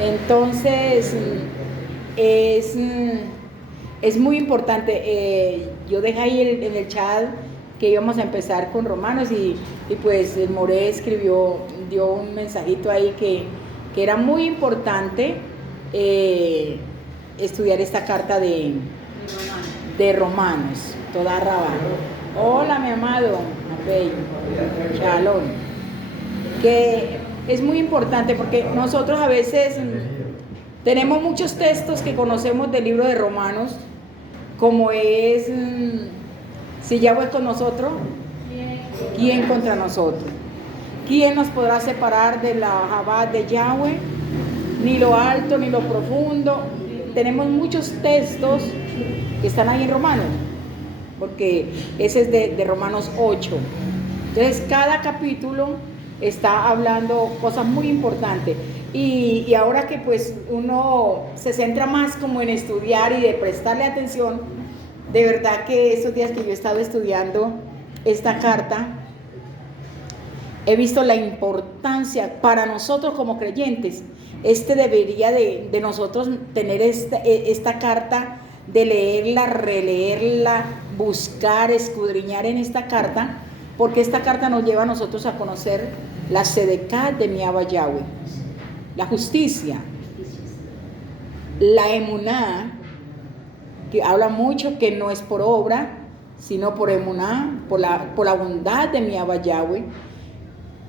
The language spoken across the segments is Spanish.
Entonces, es, es muy importante. Yo dejé ahí en el chat que íbamos a empezar con Romanos y pues el More escribió, dio un mensajito ahí que era muy importante estudiar esta carta de Romanos, toda Rabá. Hola, mi amado, Abel, Shalom. Que es muy importante porque nosotros a veces tenemos muchos textos que conocemos del libro de Romanos, como es, si Yahweh es con nosotros, ¿quién contra nosotros? ¿Quién nos podrá separar de la Jabá de Yahweh? Ni lo alto ni lo profundo. Tenemos muchos textos que están ahí en Romanos, porque ese es de Romanos 8. Entonces cada capítulo está hablando cosas muy importantes. Y ahora que pues uno se centra más como en estudiar y de prestarle atención, de verdad que estos días que yo he estado estudiando esta carta, he visto la importancia para nosotros como creyentes. Debería de nosotros tener esta carta, de leerla, releerla, buscar, escudriñar en esta carta, porque esta carta nos lleva a nosotros a conocer la Sedeká de mi Abba Yahweh, la justicia, la emuná, que habla mucho que no es por obra, sino por emuná, por la bondad de mi Abba Yahweh,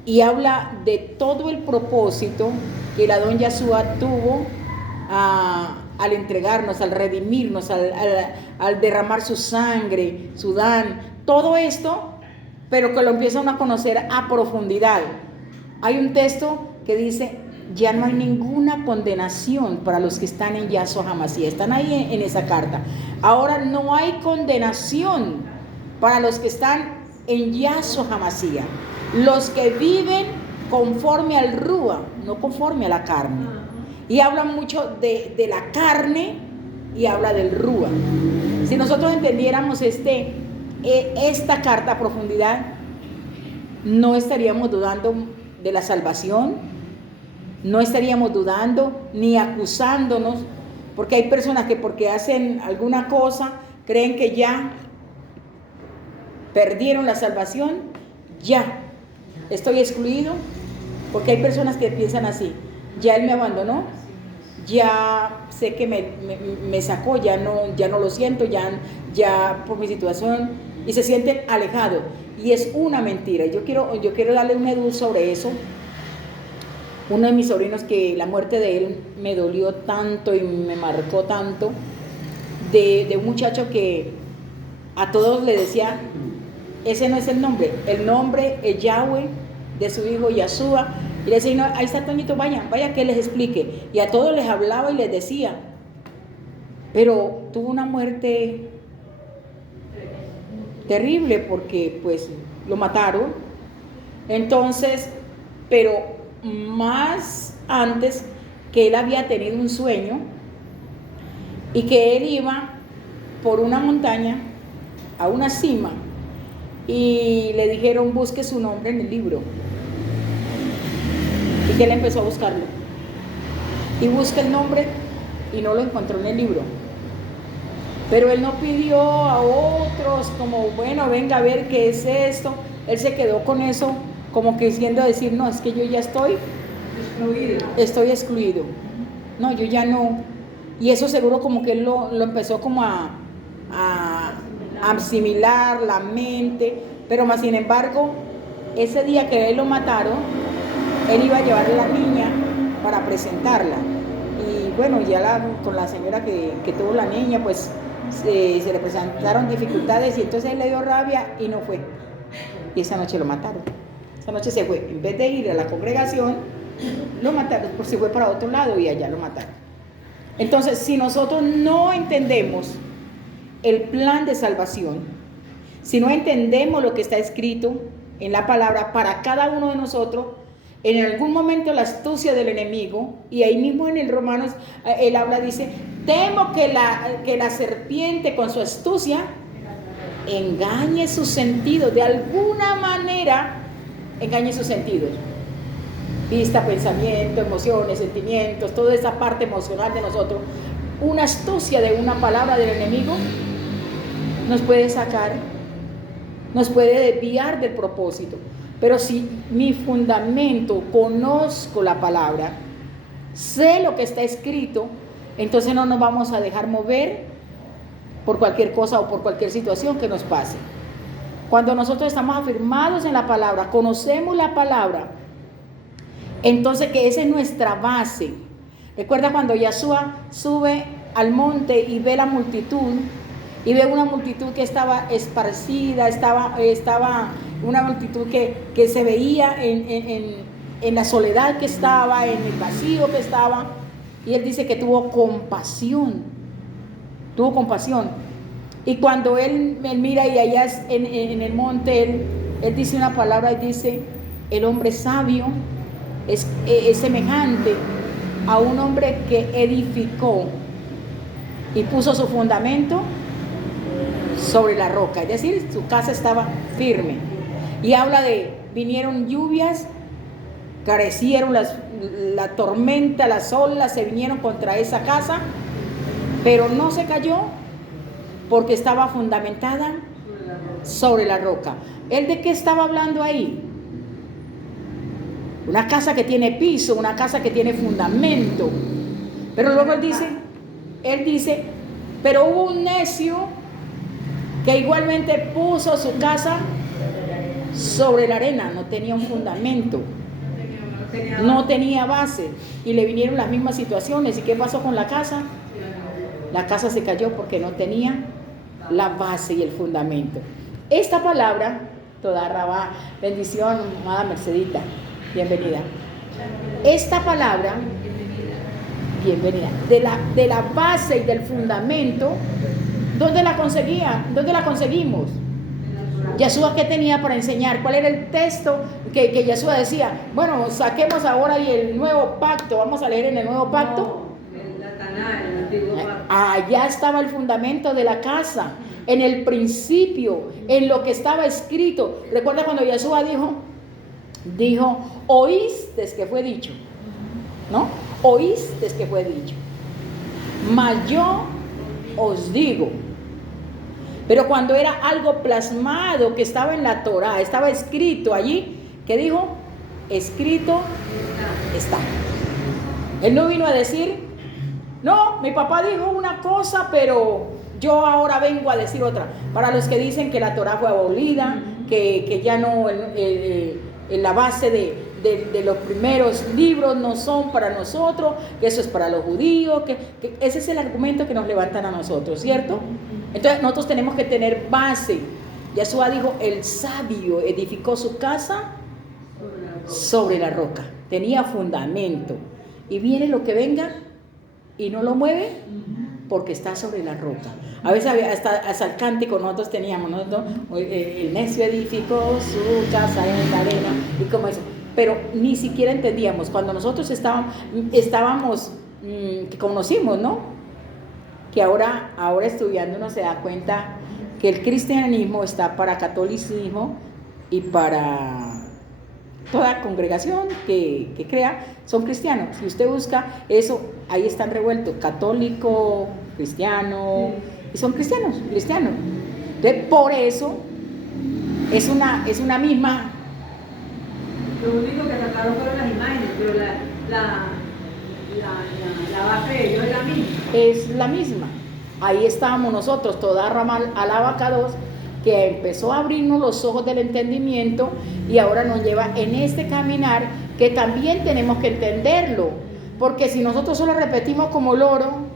y habla de todo el propósito que el Adón Yahshua tuvo al entregarnos, al redimirnos, al derramar su sangre, su dan, todo esto, pero que lo empiezan a conocer a profundidad. Hay un texto que dice: ya no hay ninguna condenación para los que están en Yahshua HaMashiach. Están ahí en esa carta. Ahora no hay condenación para los que están en Yahshua HaMashiach. Los que viven conforme al Rúa, no conforme a la carne. Y habla mucho de la carne y habla del Rúa. Si nosotros entendiéramos esta carta a profundidad, no estaríamos dudando de la salvación, no estaríamos dudando ni acusándonos, porque hay personas que porque hacen alguna cosa creen que ya perdieron la salvación, ya estoy excluido, porque hay personas que piensan así: ya él me abandonó, ya sé que me sacó, ya no lo siento, ya por mi situación, y se sienten alejados, y es una mentira. Yo quiero darle una luz sobre eso. Uno de mis sobrinos, que la muerte de él me dolió tanto y me marcó tanto, de un muchacho que a todos le decía: ese no es el nombre es Yahweh, de su hijo Yahshua. Y le decía: no, ahí está Toñito, vaya que les explique. Y a todos les hablaba y les decía, pero tuvo una muerte terrible, porque pues lo mataron. Entonces, pero más antes, que él había tenido un sueño y que él iba por una montaña a una cima, y le dijeron: busque su nombre en el libro. Y que él empezó a buscarlo, y busca el nombre y no lo encontró en el libro. Pero él no pidió a otros como: bueno, venga a ver qué es esto. Él se quedó con eso, como quisiendo decir: no, es que yo ya estoy excluido, no, yo ya no. Y eso seguro como que él lo empezó como a asimilar la mente. Pero más sin embargo, ese día que él lo mataron, él iba a llevar a la niña para presentarla. Y bueno, ya con la señora que tuvo la niña, pues se le presentaron dificultades, y entonces él le dio rabia y no fue. Y esa noche lo mataron. Esa noche se fue, en vez de ir a la congregación, lo mataron, por si fue para otro lado, y allá lo mataron. Entonces, si nosotros no entendemos el plan de salvación, si no entendemos lo que está escrito en la palabra para cada uno de nosotros, en algún momento la astucia del enemigo, y ahí mismo en el Romanos él habla, dice: temo que la serpiente con su astucia engañe sus sentidos, de alguna manera engañe sus sentidos. vista, pensamiento, emociones, sentimientos, toda esa parte emocional de nosotros, una astucia de una palabra del enemigo nos puede sacar, nos puede desviar del propósito. Pero si mi fundamento, conozco la palabra, sé lo que está escrito, entonces no nos vamos a dejar mover por cualquier cosa o por cualquier situación que nos pase. Cuando nosotros estamos afirmados en la palabra, conocemos la palabra, entonces que esa es nuestra base. Recuerda cuando Yeshua sube al monte y ve la multitud, y ve una multitud que estaba esparcida, estaba una multitud que se veía en la soledad que estaba, en el vacío que estaba, y él dice que tuvo compasión. Y cuando él mira y allá en el monte, él dice una palabra y dice, el hombre sabio es semejante a un hombre que edificó y puso su fundamento sobre la roca, es decir, su casa estaba firme. Y habla de, vinieron lluvias, carecieron la tormenta, las olas se vinieron contra esa casa, pero no se cayó porque estaba fundamentada sobre la roca. ¿Él de qué estaba hablando ahí? Una casa que tiene piso, una casa que tiene fundamento. Pero luego él dice, pero hubo un necio que igualmente puso su casa sobre la arena, no tenía un fundamento, no tenía base, y le vinieron las mismas situaciones. ¿Y qué pasó con la casa? La casa se cayó porque no tenía la base y el fundamento. Esta palabra, toda rabá, bendición, amada Mercedita, bienvenida. Esta palabra, bienvenida, de la base y del fundamento, ¿dónde la conseguía? ¿Dónde la conseguimos? Yeshua, ¿qué tenía para enseñar? ¿Cuál era el texto que Yeshua decía? Bueno, saquemos ahora y el nuevo pacto. Vamos a leer en el nuevo pacto. Allá estaba el fundamento de la casa, en el principio, en lo que estaba escrito. Recuerda cuando Yeshua dijo, oíste que fue dicho, ¿no? Oíste que fue dicho, mas yo os digo. Pero cuando era algo plasmado que estaba en la Torá, estaba escrito allí, ¿qué dijo? Escrito está. Él no vino a decir, no, mi papá dijo una cosa, pero yo ahora vengo a decir otra. Para los que dicen que la Torá fue abolida, que ya no, la base de los primeros libros no son para nosotros, que eso es para los judíos, que ese es el argumento que nos levantan a nosotros, ¿cierto? Entonces nosotros tenemos que tener base. Yeshua dijo, el sabio edificó su casa sobre la roca, tenía fundamento, y viene lo que venga y no lo mueve porque está sobre la roca. A veces hasta el cántico nosotros teníamos, el necio edificó su casa en la arena, y como eso, pero ni siquiera entendíamos. Cuando nosotros estábamos que conocimos, ¿no? Que ahora estudiando uno se da cuenta que el cristianismo está para catolicismo y para toda congregación que crea, son cristianos. Si usted busca eso, ahí están revueltos, católico, cristiano, y son cristianos. Entonces, por eso es una misma. Lo único que sacaron fueron las imágenes, pero la base de ellos es la misma. Es la misma. Ahí estábamos nosotros, toda Ramal Alabacados, que empezó a abrirnos los ojos del entendimiento y ahora nos lleva en este caminar que también tenemos que entenderlo. Porque si nosotros solo repetimos como loro,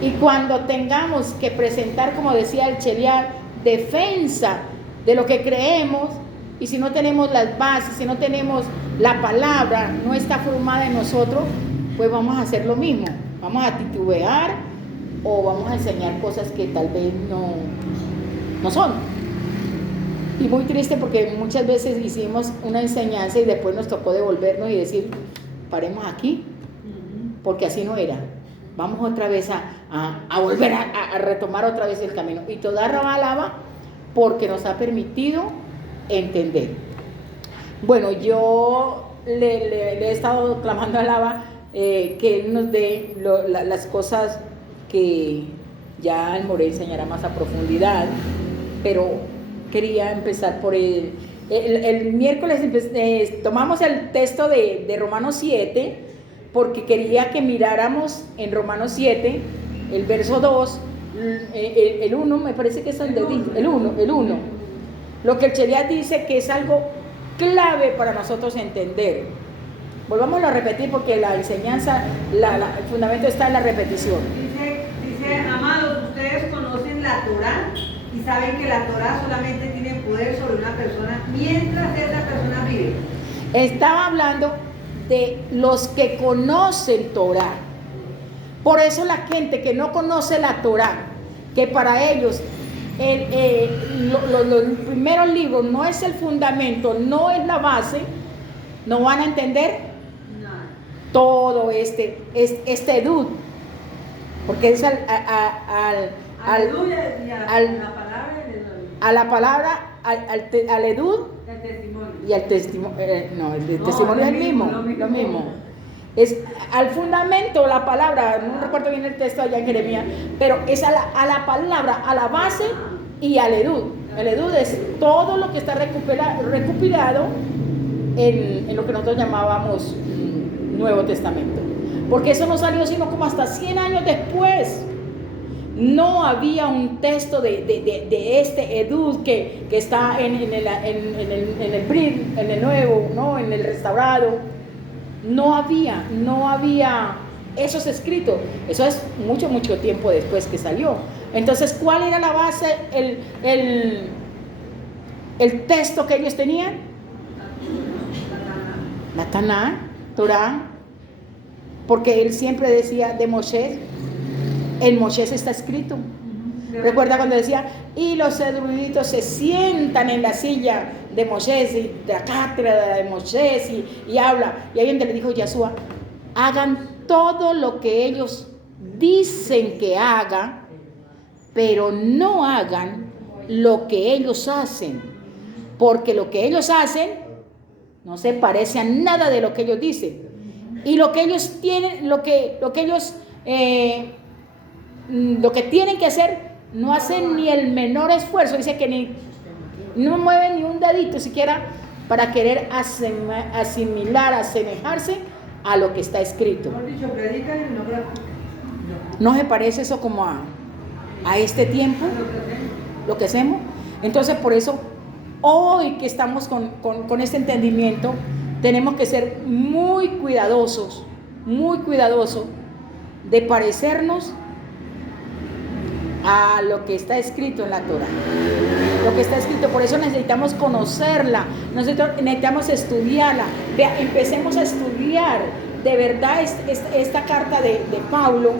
y cuando tengamos que presentar, como decía el Cheliar, defensa de lo que creemos, y si no tenemos las bases, si no tenemos la palabra, no está formada en nosotros, pues vamos a hacer lo mismo. Vamos a titubear o vamos a enseñar cosas que tal vez no son. Y muy triste porque muchas veces hicimos una enseñanza y después nos tocó devolvernos y decir, paremos aquí, porque así no era. Vamos otra vez a volver a retomar otra vez el camino. Y toda alaba porque nos ha permitido entender. Bueno, yo le he estado clamando al Abba que Él nos dé las cosas que ya el More enseñará más a profundidad, pero quería empezar por el miércoles. Tomamos el texto de Romanos 7, porque quería que miráramos en Romanos 7, el verso 2, el 1, me parece que es el 1, lo que el Sheriat dice que es algo clave para nosotros entender. Volvámoslo a repetir porque la enseñanza, el fundamento está en la repetición. Dice, amados, ustedes conocen la Torá y saben que la Torá solamente tiene poder sobre una persona mientras esa persona vive. Estaba hablando de los que conocen Torá. Por eso la gente que no conoce la Torá, que para ellos los primeros libros no es el fundamento, no es la base, no van a entender todo este edud, porque es al edud y al testimonio. No, el testimonio es el mismo, lo mismo. Es al fundamento, la palabra, no recuerdo bien el texto allá en Jeremías, pero es a la palabra, a la base y al edud. El edud es todo lo que está recopilado en lo que nosotros llamábamos Nuevo Testamento. Porque eso no salió sino como hasta 100 años después. No había un texto de este edud que está en el Brit, en el Nuevo, ¿no? En el Restaurado. No había esos escritos. Eso es mucho tiempo después que salió. Entonces, ¿cuál era la base, el texto que ellos tenían? La Taná, Torá, porque él siempre decía de Moisés. En Moisés está escrito. Recuerda cuando decía, y los eruditos se sientan en la silla de Moisés y de la cátedra de Moisés y habla. Y ahí donde le dijo Yahshua, hagan todo lo que ellos dicen que hagan, pero no hagan lo que ellos hacen, porque lo que ellos hacen no se parece a nada de lo que ellos dicen. Y lo que ellos tienen, lo que tienen que hacer, no hacen ni el menor esfuerzo. Dice que no mueven ni un dedito siquiera para querer asimilar, asemejarse a lo que está escrito. ¿No se parece eso como a este tiempo? Lo que hacemos. Entonces, por eso, hoy que estamos con este entendimiento, tenemos que ser muy cuidadosos de parecernos a lo que está escrito en la Torá. Lo que está escrito, por eso necesitamos conocerla, necesitamos estudiarla. Empecemos a estudiar de verdad esta carta de Pablo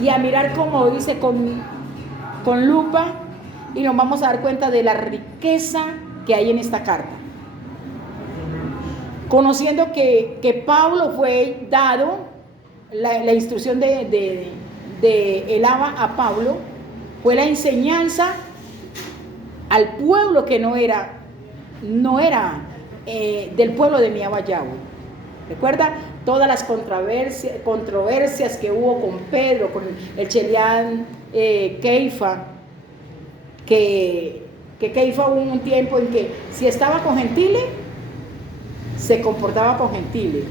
y a mirar como dice con lupa, y nos vamos a dar cuenta de la riqueza que hay en esta carta. Conociendo que Pablo fue dado la instrucción de el Abba a Pablo, fue la enseñanza al pueblo que no era del pueblo de mi Abba Yahweh. Recuerda todas las controversias que hubo con Pedro, con el Chelián Keifa, que Keifa hubo un tiempo en que si estaba con gentiles, se comportaba con gentiles,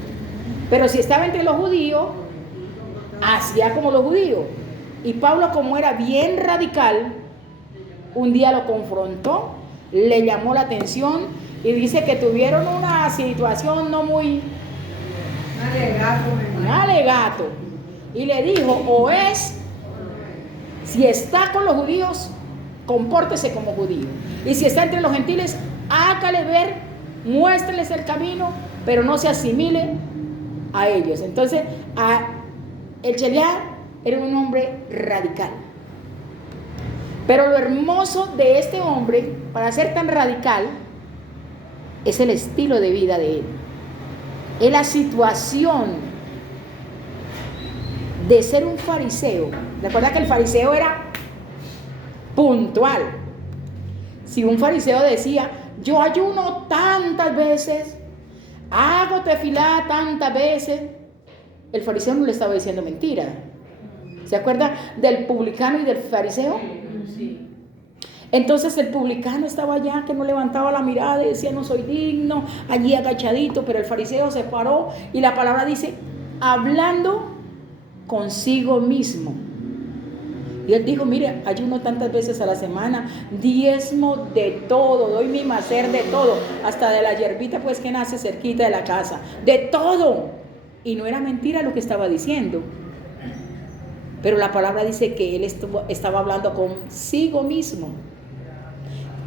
pero si estaba entre los judíos, hacía como los judíos. Y Pablo, como era bien radical, un día lo confrontó, le llamó la atención y dice que tuvieron una situación no muy... Un alegato. Y le dijo, o es, si está con los judíos, compórtese como judío. Y si está entre los gentiles, hágale ver, muéstreles el camino, pero no se asimile a ellos. Entonces, el Cheliá era un hombre radical. Pero lo hermoso de este hombre, para ser tan radical, es el estilo de vida de él. Es la situación de ser un fariseo. Recuerda que el fariseo era puntual. Si un fariseo decía, yo ayuno tantas veces, hago tefilá tantas veces. El fariseo no le estaba diciendo mentira. ¿Se acuerda del publicano y del fariseo? Sí. Entonces el publicano estaba allá, que no levantaba la mirada y decía, no soy digno, allí agachadito, pero el fariseo se paró y la palabra dice, hablando consigo mismo. Y él dijo, mire, ayuno tantas veces a la semana, diezmo de todo, doy mi macer de todo, hasta de la hierbita pues que nace cerquita de la casa, de todo. Y no era mentira lo que estaba diciendo. Pero la palabra dice que él estaba hablando consigo mismo.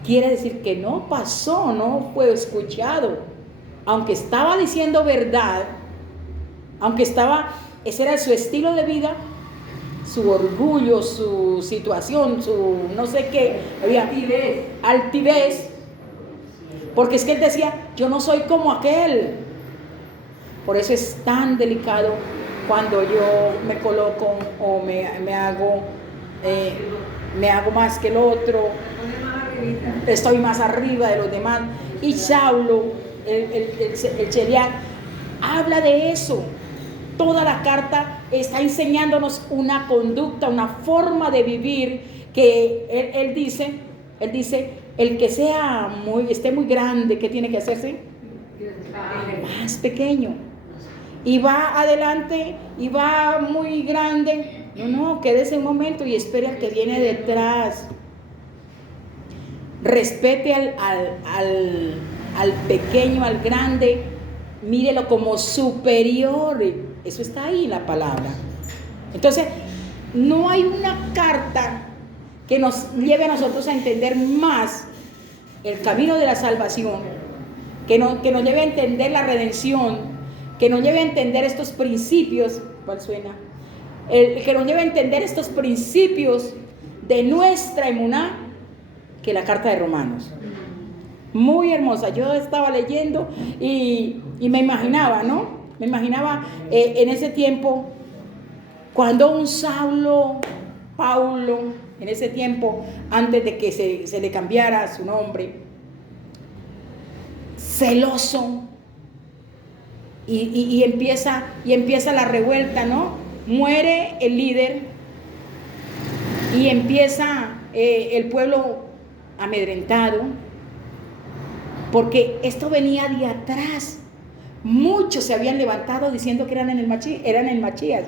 Quiere decir que no pasó, no fue escuchado. Aunque estaba diciendo verdad, aunque ese era su estilo de vida, su orgullo, su situación, su no sé qué, había altivez, porque es que él decía, yo no soy como aquel. Por eso es tan delicado cuando yo me coloco o me hago más que el otro, estoy más arriba de los demás. Y Saulo, el Cheliac, habla de eso. Toda la carta está enseñándonos una conducta, una forma de vivir que él dice, el que esté muy grande, ¿qué tiene que hacerse? Más pequeño. Y va adelante y va muy grande. No, quédese un momento y espere al que viene detrás. Respete al pequeño, al grande, mírelo como superior. Eso está ahí en la palabra. Entonces, no hay una carta que nos lleve a nosotros a entender más el camino de la salvación, que nos lleve a entender la redención, que nos lleve a entender estos principios. ¿Cuál suena? Que nos lleve a entender estos principios de nuestra emuná, que la carta de Romanos. Muy hermosa. Yo estaba leyendo y me imaginaba, ¿no? Me imaginaba en ese tiempo, cuando un Paulo, en ese tiempo, antes de que se le cambiara su nombre, celoso, y empieza la revuelta, ¿no? Muere el líder y empieza el pueblo amedrentado, porque esto venía de atrás. Muchos se habían levantado diciendo que eran el Machías.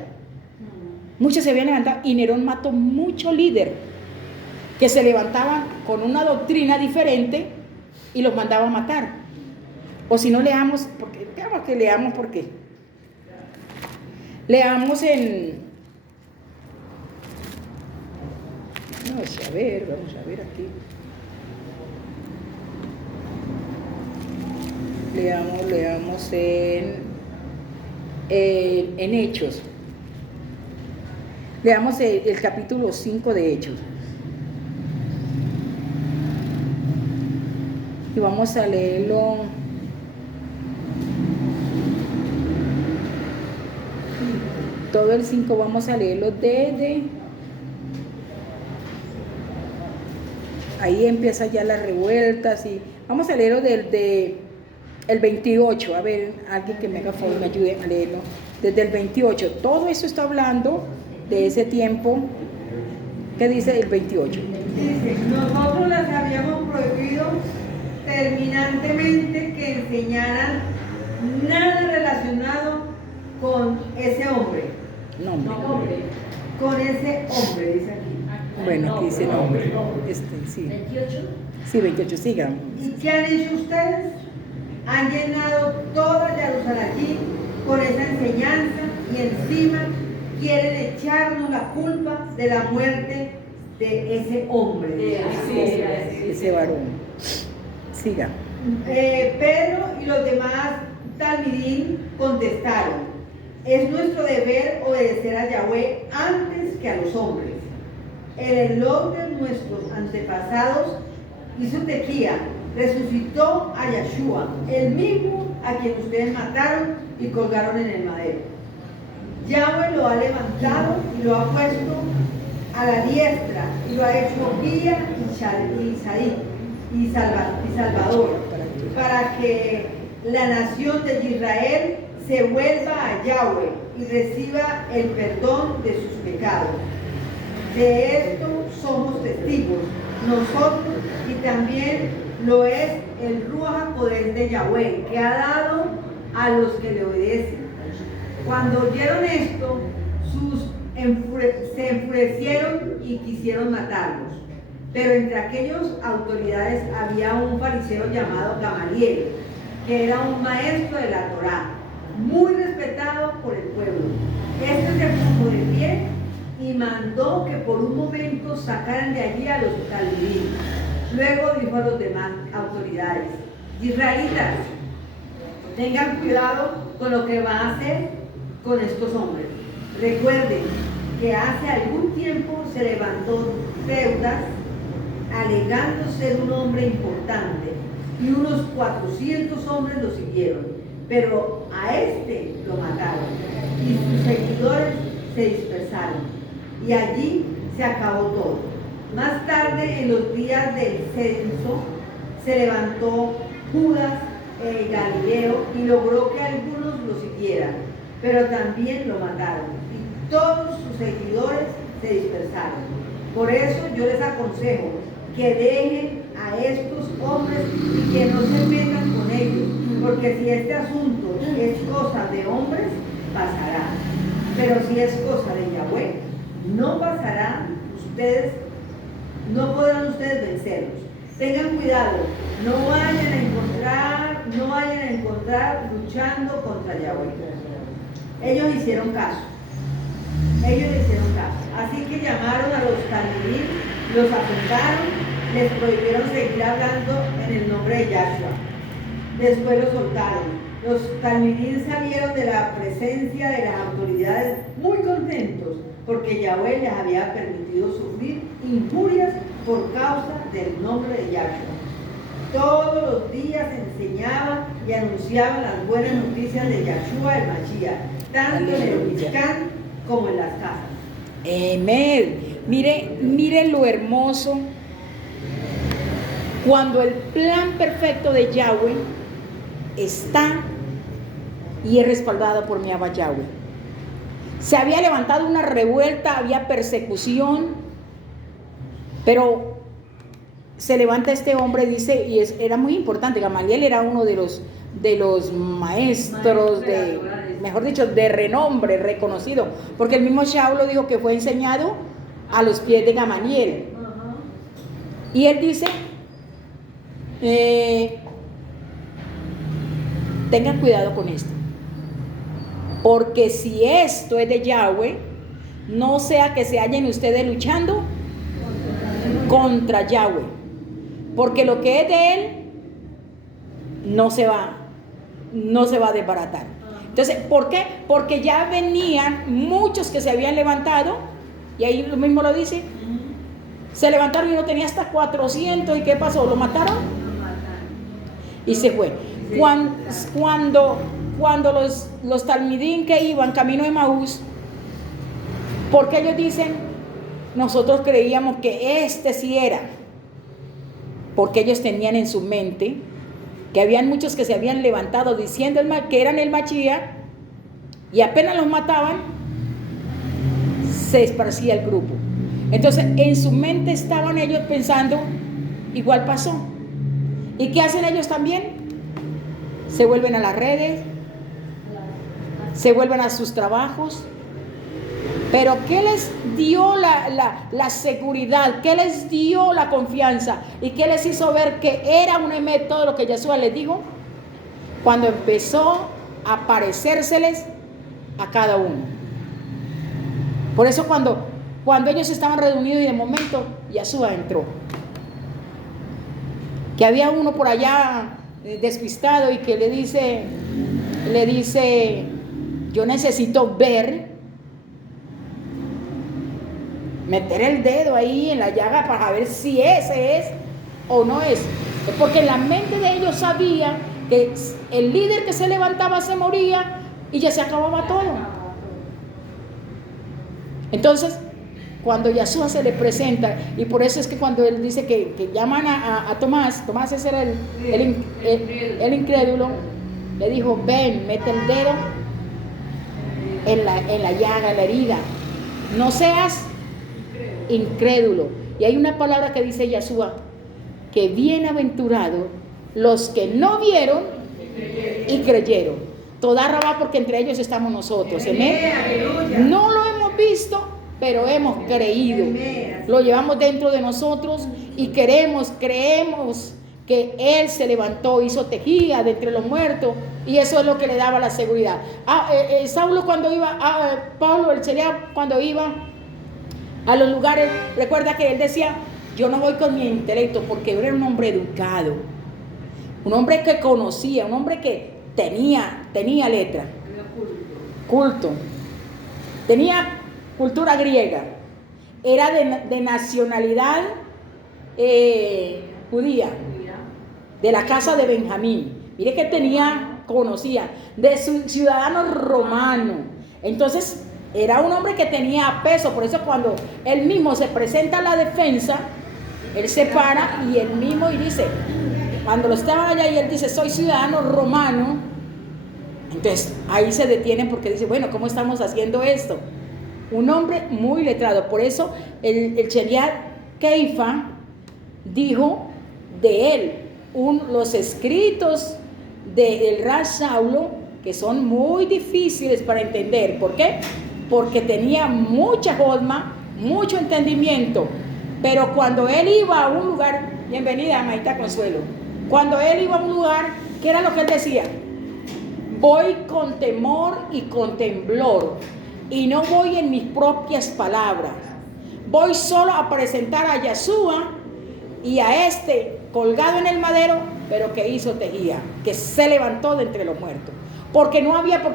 Muchos se habían levantado y Nerón mató mucho líder que se levantaban con una doctrina diferente y los mandaba a matar. O si no, leamos porque leamos vamos a ver aquí. Leamos en Hechos. Leamos el capítulo 5 de Hechos. Y vamos a leerlo. Todo el 5 vamos a leerlo desde. Ahí empieza ya las revueltas y vamos a leerlo desde el 28. A ver, alguien que me haga favor, me ayude a leerlo. Desde el 28. Todo eso está hablando de ese tiempo. ¿Qué dice el 28? Dice, nosotros les habíamos prohibido terminantemente que enseñaran nada relacionado con ese hombre. Nombre. Con ese hombre, dice aquí. Bueno, aquí dice nombre. Sí. 28. Sí, 28, sigan. ¿Y qué han hecho ustedes? Han llenado toda Jerusalén con esa enseñanza y encima quieren echarnos la culpa de la muerte de ese hombre. Ese varón. Siga. Pedro y los demás talmidín contestaron: es nuestro deber obedecer a Yahweh antes que a los hombres. El reloj de nuestros antepasados hizo tequía, resucitó a Yahshua, el mismo a quien ustedes mataron y colgaron en el madero. Yahweh lo ha levantado y lo ha puesto a la diestra y lo ha hecho guía y salvador, para que la nación de Israel se vuelva a Yahweh y reciba el perdón de sus pecados. De esto somos testigos, nosotros, y también lo es el Ruach HaKodesh de Yahweh, que ha dado a los que le obedecen. Cuando oyeron esto, se enfurecieron y quisieron matarlos. Pero entre aquellas autoridades había un fariseo llamado Gamaliel, que era un maestro de la Torá, muy respetado por el pueblo. Este se puso de pie y mandó que por un momento sacaran de allí a los talmidim. Luego dijo a los demás autoridades: israelitas, tengan cuidado con lo que va a hacer con estos hombres. Recuerden que hace algún tiempo se levantó Teudas alegando ser un hombre importante, y unos 400 hombres lo siguieron, pero a este lo mataron y sus seguidores se dispersaron, y allí se acabó todo. Más tarde, en los días del censo, se levantó Judas el Galileo y logró que algunos lo siguieran, pero también lo mataron y todos sus seguidores se dispersaron. Por eso yo les aconsejo que dejen a estos hombres y que no se metan con ellos, porque si este asunto es cosa de hombres, pasará, pero si es cosa de Yahweh, no pasará. No podrán ustedes vencerlos. Tengan cuidado, no vayan a encontrar luchando contra Yahweh. Ellos hicieron caso. Así que llamaron a los talmidim, los afrentaron, les prohibieron seguir hablando en el nombre de Yahshua. Después los soltaron. Los talmidim salieron de la presencia de las autoridades muy contentos, porque Yahweh les había permitido sufrir injurias por causa del nombre de Yahshua. Todos los días enseñaban y anunciaban las buenas noticias de Yahshua el Mashiach, tanto en el Mishkan como en las casas. Amén. Mire lo hermoso. Cuando el plan perfecto de Yahweh está y es respaldado por mi Abba Yahweh. Se había levantado una revuelta, había persecución, pero se levanta este hombre, dice, y era muy importante. Gamaliel era uno de los maestros mejor dicho, de renombre, reconocido, porque el mismo Shaul dijo que fue enseñado a los pies de Gamaliel. Y él dice, tengan cuidado con esto, porque si esto es de Yahweh, no sea que se hallen ustedes luchando contra Yahweh, porque lo que es de él no se va a desbaratar. Entonces, ¿por qué? Porque ya venían muchos que se habían levantado, y ahí lo mismo lo dice, se levantaron y no tenía hasta 400, ¿y qué pasó? ¿Lo mataron? Y se fue. Cuando los talmidim que iban camino de Emaús, porque ellos dicen, nosotros creíamos que este sí era, porque ellos tenían en su mente que habían muchos que se habían levantado diciendo que eran el Mashiach, y apenas los mataban, se esparcía el grupo. Entonces, en su mente estaban ellos pensando, igual pasó. ¿Y qué hacen ellos también? Se vuelven a las redes, se vuelven a sus trabajos. Pero ¿qué les dio la seguridad? ¿Qué les dio la confianza? ¿Y qué les hizo ver que era un emet todo lo que Yahshua les dijo? Cuando empezó a aparecérseles a cada uno. Por eso cuando ellos estaban reunidos y de momento Yahshua entró, que había uno por allá despistado y que le dice, yo necesito meter el dedo ahí en la llaga para ver si ese es o no es. Porque en la mente de ellos sabían que el líder que se levantaba se moría y ya se acababa todo. Entonces, cuando Yahshua se le presenta, y por eso es que cuando él dice que llaman a Tomás era el incrédulo, le dijo, ven, mete el dedo en la llaga, en la herida. No seas incrédulo. Y hay una palabra que dice Yeshua, que bienaventurado los que no vieron y creyeron. Toda rabá, porque entre ellos estamos nosotros. ¿Amén? No lo hemos visto, pero hemos creído. Lo llevamos dentro de nosotros y creemos que Él se levantó, hizo tejía de entre los muertos, y eso es lo que le daba la seguridad. Saulo cuando iba, Pablo, el Cheliá, cuando iba a los lugares, recuerda que él decía, yo no voy con mi intelecto, porque era un hombre educado, un hombre que conocía, un hombre que tenía letra, culto, tenía cultura griega, era de nacionalidad judía, de la casa de Benjamín. Mire que conocía, de su ciudadano romano. Entonces era un hombre que tenía peso. Por eso cuando él mismo se presenta a la defensa, él se para y él mismo y dice, cuando lo estaba allá y él dice, soy ciudadano romano, entonces ahí se detienen porque dice, bueno, ¿cómo estamos haciendo esto? Un hombre muy letrado. Por eso el Cheliá Keifa dijo de él, los escritos del Rash Saulo, que son muy difíciles para entender. ¿Por qué? Porque tenía mucha jodma, mucho entendimiento. Pero cuando él iba a un lugar, bienvenida Maita Consuelo, cuando él iba a un lugar, ¿qué era lo que él decía? Voy con temor y con temblor, y no voy en mis propias palabras. Voy solo a presentar a Yeshua y a este colgado en el madero, pero que hizo tejía, que se levantó de entre los muertos. Porque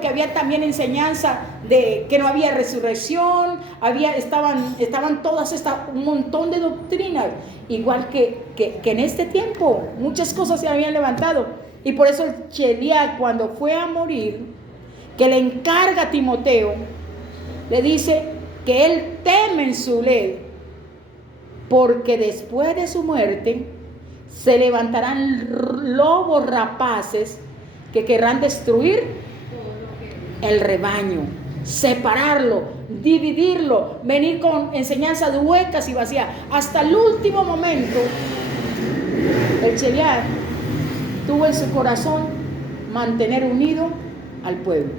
había también enseñanza de que no había resurrección, estaban todas un montón de doctrinas, igual que en este tiempo, muchas cosas se habían levantado. Y por eso el Cheliá, cuando fue a morir, que le encarga a Timoteo, le dice que él teme en su ley, porque después de su muerte se levantarán lobos rapaces que querrán destruir el rebaño, separarlo, dividirlo, venir con enseñanzas huecas y vacías. Hasta el último momento, el Cheliá tuvo en su corazón mantener unido al pueblo.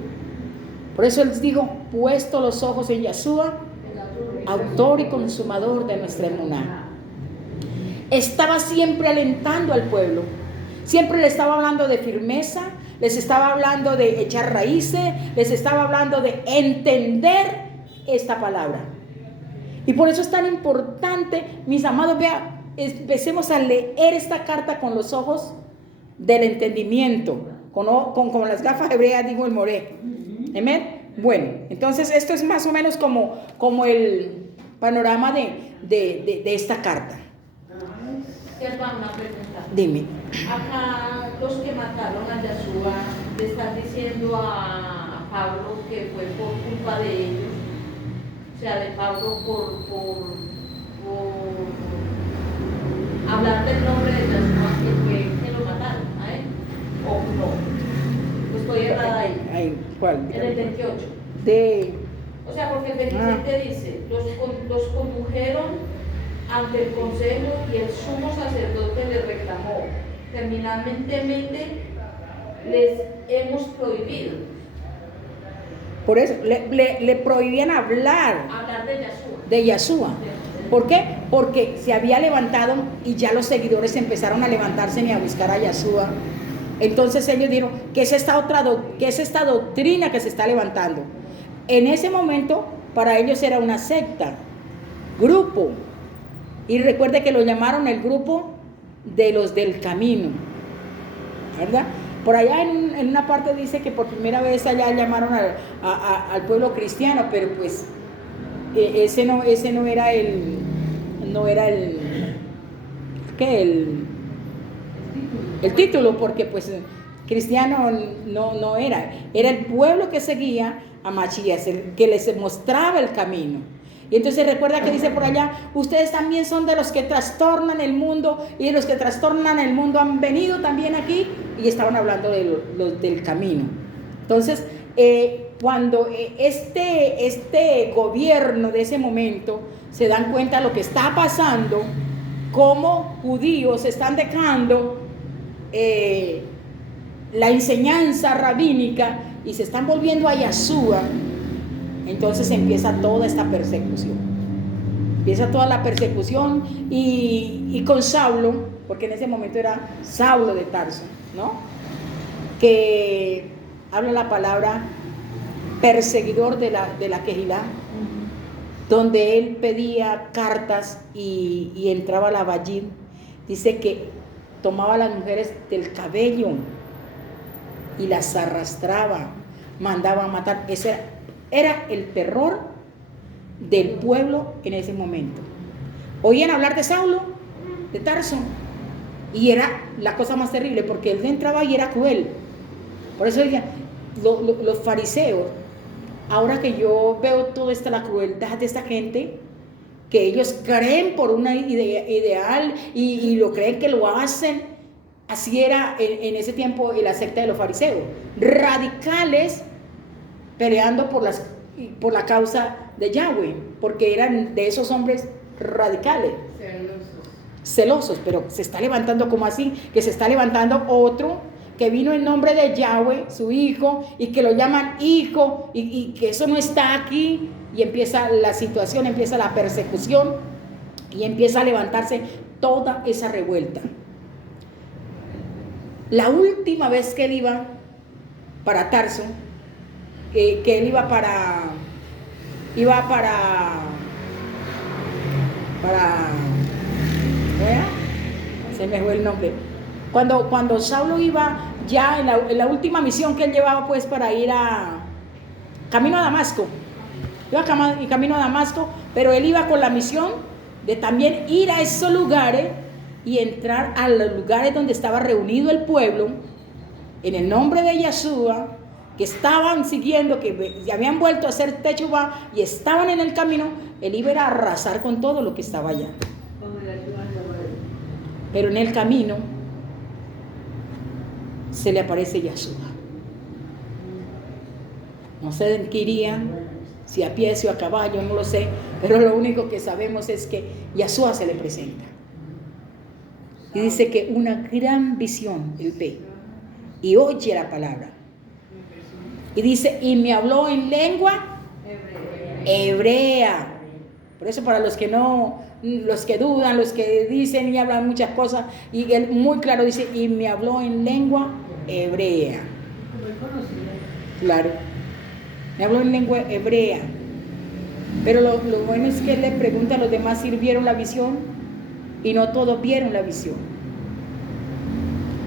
Por eso él dijo, puesto los ojos en Yeshua, autor y consumador de nuestra emuná. Estaba siempre alentando al pueblo, siempre le estaba hablando de firmeza, les estaba hablando de echar raíces, les estaba hablando de entender esta palabra. Y por eso es tan importante, mis amados, vea, empecemos a leer esta carta con los ojos del entendimiento, con las gafas hebreas, digo el Moré. Amén. Bueno, entonces esto es más o menos como el panorama de esta carta. Una pregunta. Dime. Acá los que mataron a Yeshua le están diciendo a Pablo que fue por culpa de ellos, o sea, de Pablo por hablar del nombre de Yeshua, que fue que lo mataron a él, o no. Pues estoy errada ahí. ¿Cuál? En el 28. O sea, porque el 27 dice, los condujeron ante el consejo y el sumo sacerdote les reclamó, terminantemente les hemos prohibido. Por eso le prohibían hablar de Yeshua. ¿Por qué? Porque se había levantado y ya los seguidores empezaron a levantarse y a buscar a Yeshua. Entonces ellos dijeron, ¿qué es esta doctrina que se está levantando? En ese momento para ellos era una secta, grupo. Y recuerde que lo llamaron el grupo de los del camino, ¿verdad? Por allá en una parte dice que por primera vez allá llamaron al pueblo cristiano, pero pues ese no era el título, porque pues cristiano no era el pueblo que seguía a Machías, el que les mostraba el camino. Y entonces recuerda que dice por allá, ustedes también son de los que trastornan el mundo, y de los que trastornan el mundo han venido también aquí, y estaban hablando de los del camino. Entonces, cuando este gobierno de ese momento se dan cuenta de lo que está pasando, cómo judíos están dejando la enseñanza rabínica y se están volviendo a Yeshua, entonces empieza toda esta persecución. Empieza toda la persecución y con Saulo, porque en ese momento era Saulo de Tarso, ¿no? Que habla la palabra perseguidor de la Kehilá, donde él pedía cartas y entraba a la Vallid. Dice que tomaba a las mujeres del cabello y las arrastraba, mandaba a matar. Ese era el terror del pueblo en ese momento. Oían hablar de Saulo de Tarso y era la cosa más terrible, porque él entraba y era cruel. Por eso decía, los fariseos, ahora que yo veo toda la crueldad de esta gente, que ellos creen por una ideal y lo creen que lo hacen, así era en ese tiempo la secta de los fariseos, radicales, peleando por la causa de Yahweh, porque eran de esos hombres radicales, celosos, pero se está levantando como así, que se está levantando otro que vino en nombre de Yahweh, su hijo, y que lo llaman hijo, y que eso no está aquí, y empieza la situación, empieza la persecución, y empieza a levantarse toda esa revuelta. La última vez que él iba para Tarso, que él iba para se me fue el nombre. Cuando Saulo iba ya en la última misión que él llevaba, pues, para ir camino a Damasco, iba camino a Damasco, pero él iba con la misión de también ir a esos lugares y entrar a los lugares donde estaba reunido el pueblo en el nombre de Yeshua, que estaban siguiendo, que habían vuelto a hacer techubá y estaban en el camino. Él iba a arrasar con todo lo que estaba allá. Pero en el camino se le aparece Yeshua. No sé en qué irían, si a pie o a caballo, no lo sé, pero lo único que sabemos es que Yeshua se le presenta. Y dice que una gran visión él ve y oye la palabra. Y dice, y me habló en lengua hebrea. Por eso, para los que no, los que dudan, los que dicen y hablan muchas cosas, y él muy claro dice, y me habló en lengua hebrea. Claro, me habló en lengua hebrea. Pero lo bueno es que él le pregunta a los demás si vieron la visión, y no todos vieron la visión.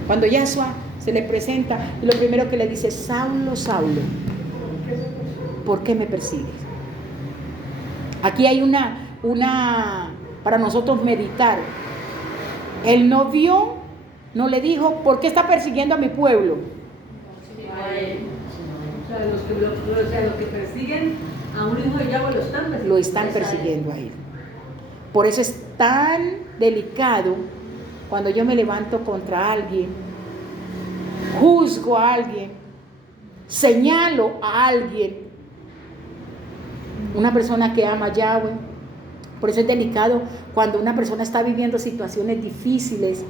Cuando Yahshua se le presenta, y lo primero que le dice, Saulo, Saulo, ¿por qué me persigues? Aquí hay una para nosotros meditar. Él no vio, no le dijo, ¿por qué está persiguiendo a mi pueblo? O sea, los que persiguen a un hijo de Yahweh lo están persiguiendo a él. Por eso es tan delicado cuando yo me levanto contra alguien, juzgo a alguien, señalo a alguien, una persona que ama a Yahweh. Por eso es delicado cuando una persona está viviendo situaciones difíciles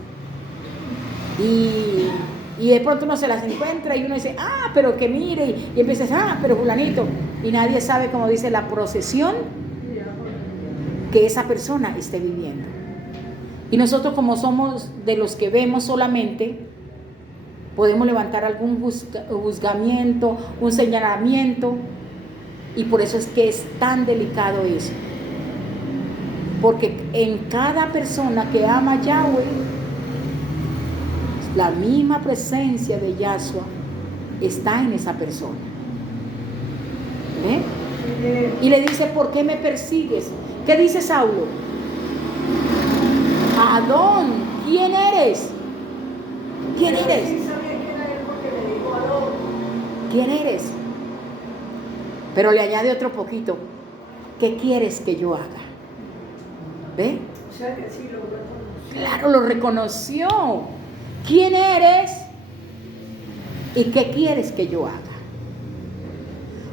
y de pronto uno se las encuentra y uno dice, pero que mire, y empiezas, pero fulanito, y nadie sabe, como dice, la procesión que esa persona esté viviendo. Y nosotros, como somos de los que vemos solamente, podemos levantar algún juzgamiento, un señalamiento, y por eso es que es tan delicado eso. Porque en cada persona que ama a Yahweh, la misma presencia de Yahshua está en esa persona. Y le dice, ¿por qué me persigues? ¿Qué dice Saulo? Adón, ¿quién eres? ¿Quién eres? ¿Quién eres? Pero le añade otro poquito. ¿qué quieres que yo haga? ¿Ve? O sea que sí lo reconoció. Claro, lo reconoció. ¿Quién eres? ¿Y qué quieres que yo haga?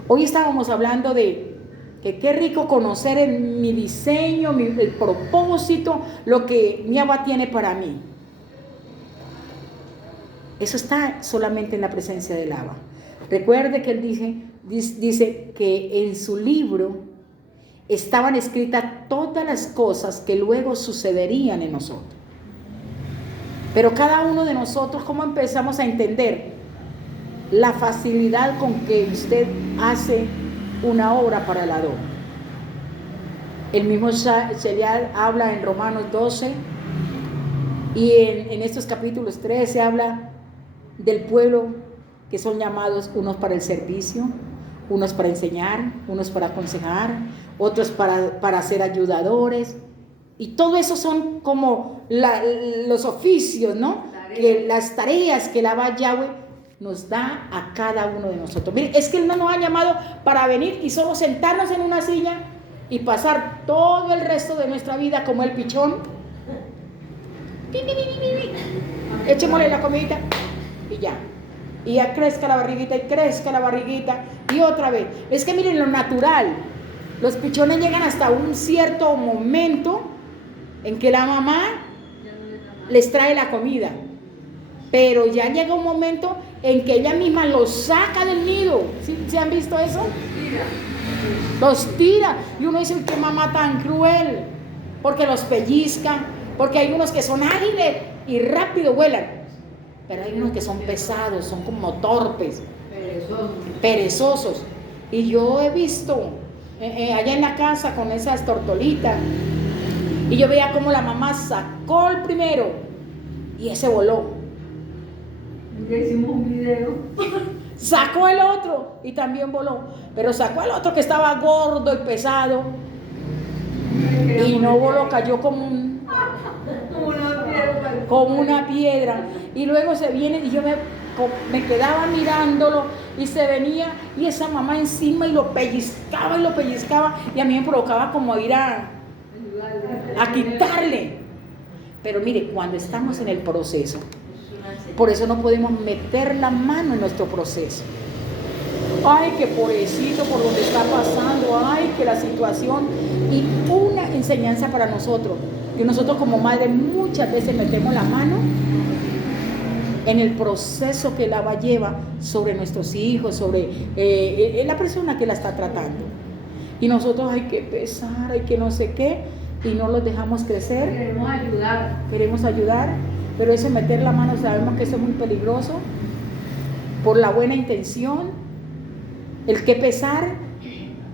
Hoy estábamos hablando de que qué rico conocer mi diseño, el propósito, lo que mi Abba tiene para mí. Eso está solamente en la presencia del Abba. Recuerde que él dice que en su libro estaban escritas todas las cosas que luego sucederían en nosotros. Pero cada uno de nosotros, ¿cómo empezamos a entender la facilidad con que usted hace una obra para el Adón? El mismo Shelial habla en Romanos 12 y en estos capítulos 13 habla del pueblo que son llamados unos para el servicio, unos para enseñar, unos para aconsejar, otros para ser ayudadores. Y todo eso son como los oficios, ¿no? Las tareas que la Abba Yahweh nos da a cada uno de nosotros. Miren, es que Él no nos ha llamado para venir y solo sentarnos en una silla y pasar todo el resto de nuestra vida como el pichón. Echémosle la comidita y ya. Y ya crezca la barriguita y crezca la barriguita y otra vez. Es que miren lo natural. Los pichones llegan hasta un cierto momento en que la mamá les trae la comida. Pero ya llega un momento en que ella misma los saca del nido. ¿Sí han visto eso? Los tira. Y uno dice, qué mamá tan cruel. Porque los pellizca. Porque hay unos que son ágiles y rápido vuelan. Pero hay unos que son pesados, son como torpes. Perezosos. Y yo he visto allá en la casa con esas tortolitas. Y yo veía cómo la mamá sacó el primero y ese voló. Ya hicimos un video. Sacó el otro y también voló. Pero sacó el otro que estaba gordo y pesado. Y no voló, cayó como una piedra. Y luego se viene y yo me quedaba mirándolo y se venía y esa mamá encima y lo pellizcaba y a mí me provocaba como ir a quitarle. Pero mire, cuando estamos en el proceso, por eso no podemos meter la mano en nuestro proceso. Ay, que pobrecito por donde está pasando, ay, que la situación. Y una enseñanza para nosotros, que nosotros como madre muchas veces metemos la mano en el proceso que el Abba lleva sobre nuestros hijos, sobre la persona que la está tratando. Y nosotros hay que pesar, hay que no sé qué, y no los dejamos crecer. Queremos ayudar, pero ese meter la mano sabemos que eso es muy peligroso, por la buena intención, el que pesar,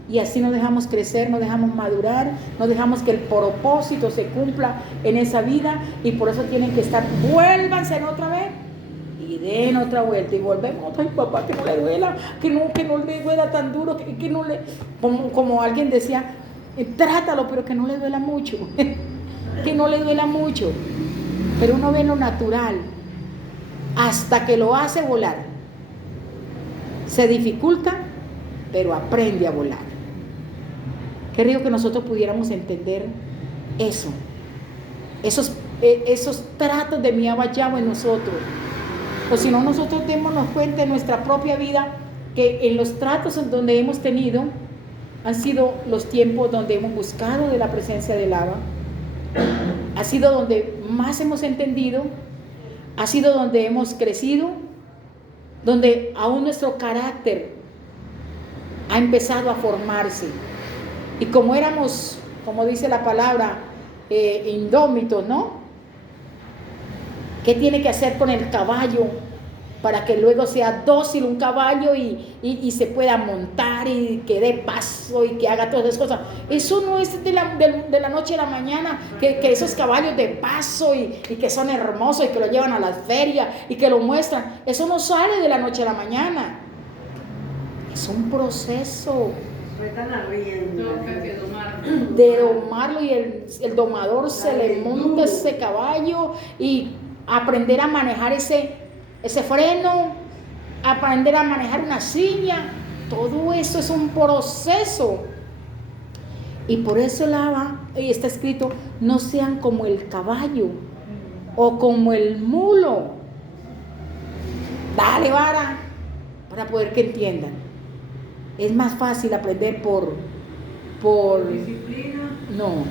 y así nos dejamos crecer, nos dejamos madurar, nos dejamos que el propósito se cumpla en esa vida, y por eso tienen que estar, vuélvanse otra vez, y den otra vuelta, y volvemos, ay papá, que no le duela, que no le duela tan duro, que no le, como alguien decía, trátalo, pero que no le duela mucho, que no le duela mucho, pero uno ve lo natural, hasta que lo hace volar, se dificulta, pero aprende a volar. Qué rico que nosotros pudiéramos entender eso, esos tratos de mi Abba Yahweh en nosotros. O si no, nosotros démonos cuenta en nuestra propia vida que en los tratos en donde hemos tenido han sido los tiempos donde hemos buscado de la presencia del Abba, ha sido donde más hemos entendido, ha sido donde hemos crecido, donde aún nuestro carácter ha empezado a formarse. Y como éramos, como dice la palabra, indómitos, ¿no? ¿Qué tiene que hacer con el caballo para que luego sea dócil un caballo y se pueda montar y que dé paso y que haga todas esas cosas? Eso no es de la noche a la mañana, que esos caballos de paso y que son hermosos y que lo llevan a las ferias y que lo muestran. Eso no sale de la noche a la mañana. Es un proceso de domarlo, y el domador se le monta ese caballo y aprender a manejar ese freno, aprender a manejar una silla. Todo eso es un proceso. Y por eso está escrito, no sean como el caballo o como el mulo. Dale vara, para poder que entiendan. Es más fácil aprender por disciplina. No,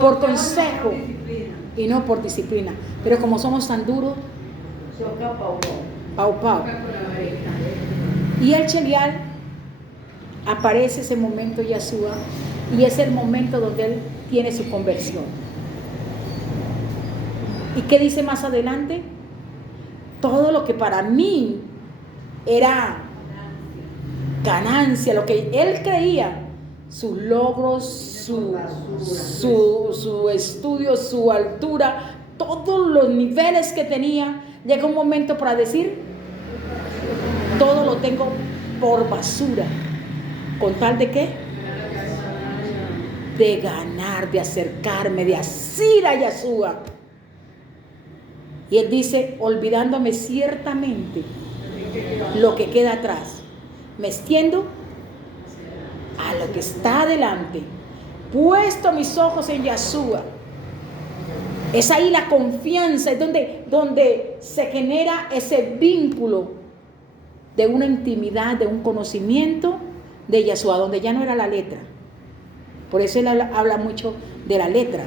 por consejo y no por disciplina. Pero como somos tan duros, pau. Y el Chelial aparece ese momento Yeshua, y es el momento donde él tiene su conversión. ¿Y qué dice más adelante? Todo lo que para mí era ganancia, lo que él creía, sus logros, su estudio, su altura, todos los niveles que tenía, llega un momento para decir, todo lo tengo por basura. ¿Con tal de qué? De ganar, de acercarme, de asir a Yeshua. Y él dice, olvidándome ciertamente lo que queda atrás, me extiendo a lo que está adelante, puesto mis ojos en Yeshua. Es ahí la confianza, es donde se genera ese vínculo de una intimidad, de un conocimiento de Yeshua, donde ya no era la letra. Por eso él habla mucho de la letra,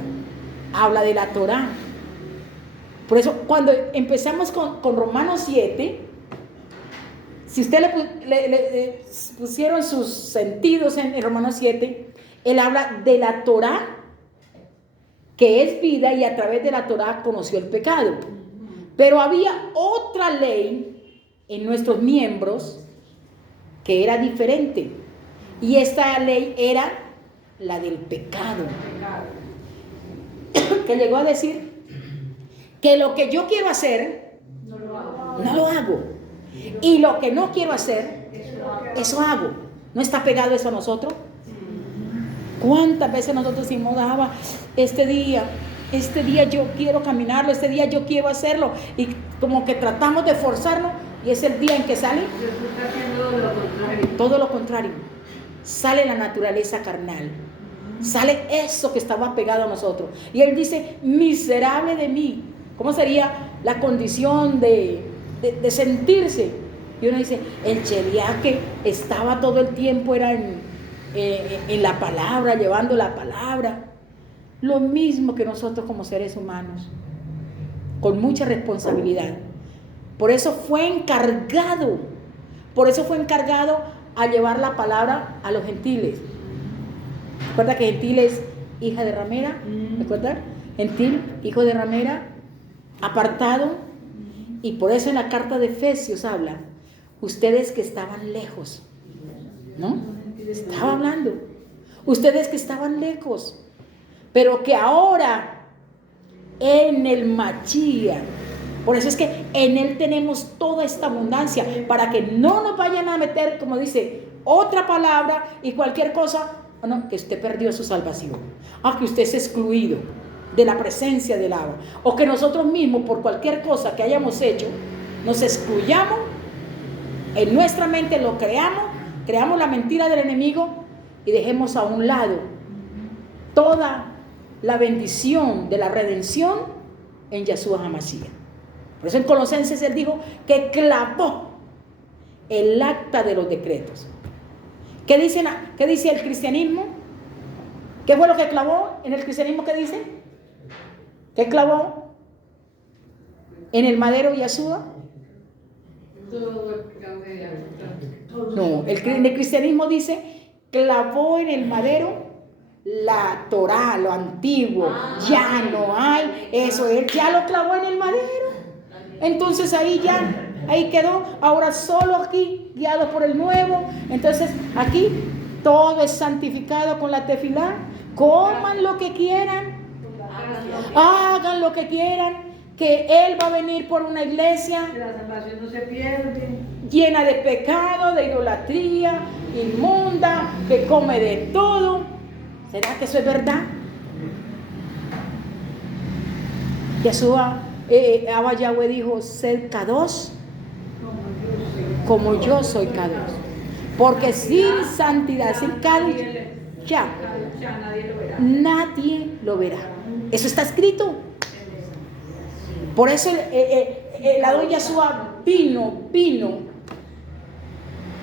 habla de la Torá. Por eso cuando empezamos con Romanos 7, si usted le pusieron sus sentidos en Romanos 7, él habla de la Torá, que es vida, y a través de la Torá conoció el pecado. Pero había otra ley en nuestros miembros que era diferente, y esta ley era la del pecado, que llegó a decir que lo que yo quiero hacer no lo hago, y lo que no quiero hacer eso hago. ¿No está pegado eso a nosotros? ¿Cuántas veces nosotros decimos, este día yo quiero caminarlo, este día yo quiero hacerlo, y como que tratamos de forzarlo, y es el día en que sale todo lo contrario. Sale la naturaleza carnal, sale eso que estaba pegado a nosotros, y él dice, miserable de mí. ¿Cómo sería la condición de sentirse? Y uno dice, el Chelial que estaba todo el tiempo era en la palabra, llevando la palabra. Lo mismo que nosotros como seres humanos, con mucha responsabilidad. Por eso fue encargado a llevar la palabra a los gentiles. ¿Recuerda que gentil es hija de ramera? ¿Recuerda? Gentil, hijo de ramera, apartado. Y por eso en la carta de Efesios habla, ustedes que estaban lejos, ¿no? Estaba hablando, ustedes que estaban lejos, pero que ahora en el Mashiach, por eso es que en él tenemos toda esta abundancia, para que no nos vayan a meter, como dice, otra palabra y cualquier cosa, no, que usted perdió su salvación, que usted es excluido de la presencia del agua, o que nosotros mismos por cualquier cosa que hayamos hecho nos excluyamos en nuestra mente, lo creamos la mentira del enemigo y dejemos a un lado toda la bendición de la redención en Yeshua HaMashiach. Por eso en Colosenses él dijo que clavó el acta de los decretos. ¿Qué dice el cristianismo? ¿Qué fue lo que clavó en el cristianismo? ¿Qué dice? ¿Qué clavó en el madero Yeshua? No, el cristianismo dice, clavó en el madero la Torá, lo antiguo, ya no hay eso, él ya lo clavó en el madero. Entonces ahí quedó, ahora solo aquí, guiado por el nuevo. Entonces aquí todo es santificado con la tefilá. Coman lo que quieran, hagan lo que quieran, que él va a venir por una iglesia que la salvación no se pierde, llena de pecado, de idolatría, inmunda, que come de todo. ¿Será que eso es verdad? Yeshua, Abba Yahweh dijo, sed kadosh como yo soy kadosh. Porque sin santidad, sin kadosh, ya nadie lo verá. nadie lo verá. Eso está escrito. Por eso el Adón Yahshua vino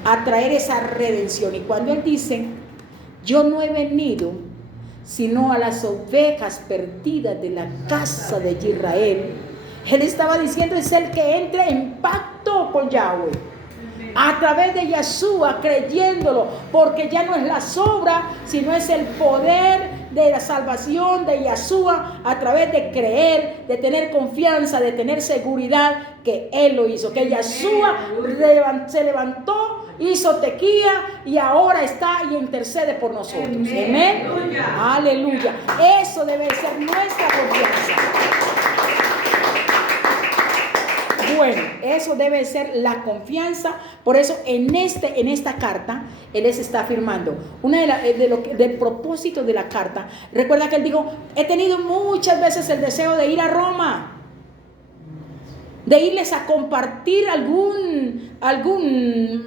a traer esa redención. Y cuando él dice, yo no he venido sino a las ovejas perdidas de la casa de Israel, él estaba diciendo, es el que entre en pacto con Yahweh a través de Yahshua, creyéndolo, porque ya no es las obras, sino es el poder de la salvación de Yahshua a través de creer, de tener confianza, de tener seguridad que Él lo hizo, que Yahshua se levantó, hizo tequía y ahora está y intercede por nosotros. Amén. Aleluya. Eso debe ser nuestra confianza. Bueno, eso debe ser la confianza. Por eso en esta carta él les está afirmando del propósito de la carta. Recuerda que él dijo, he tenido muchas veces el deseo de ir a Roma, de irles a compartir algún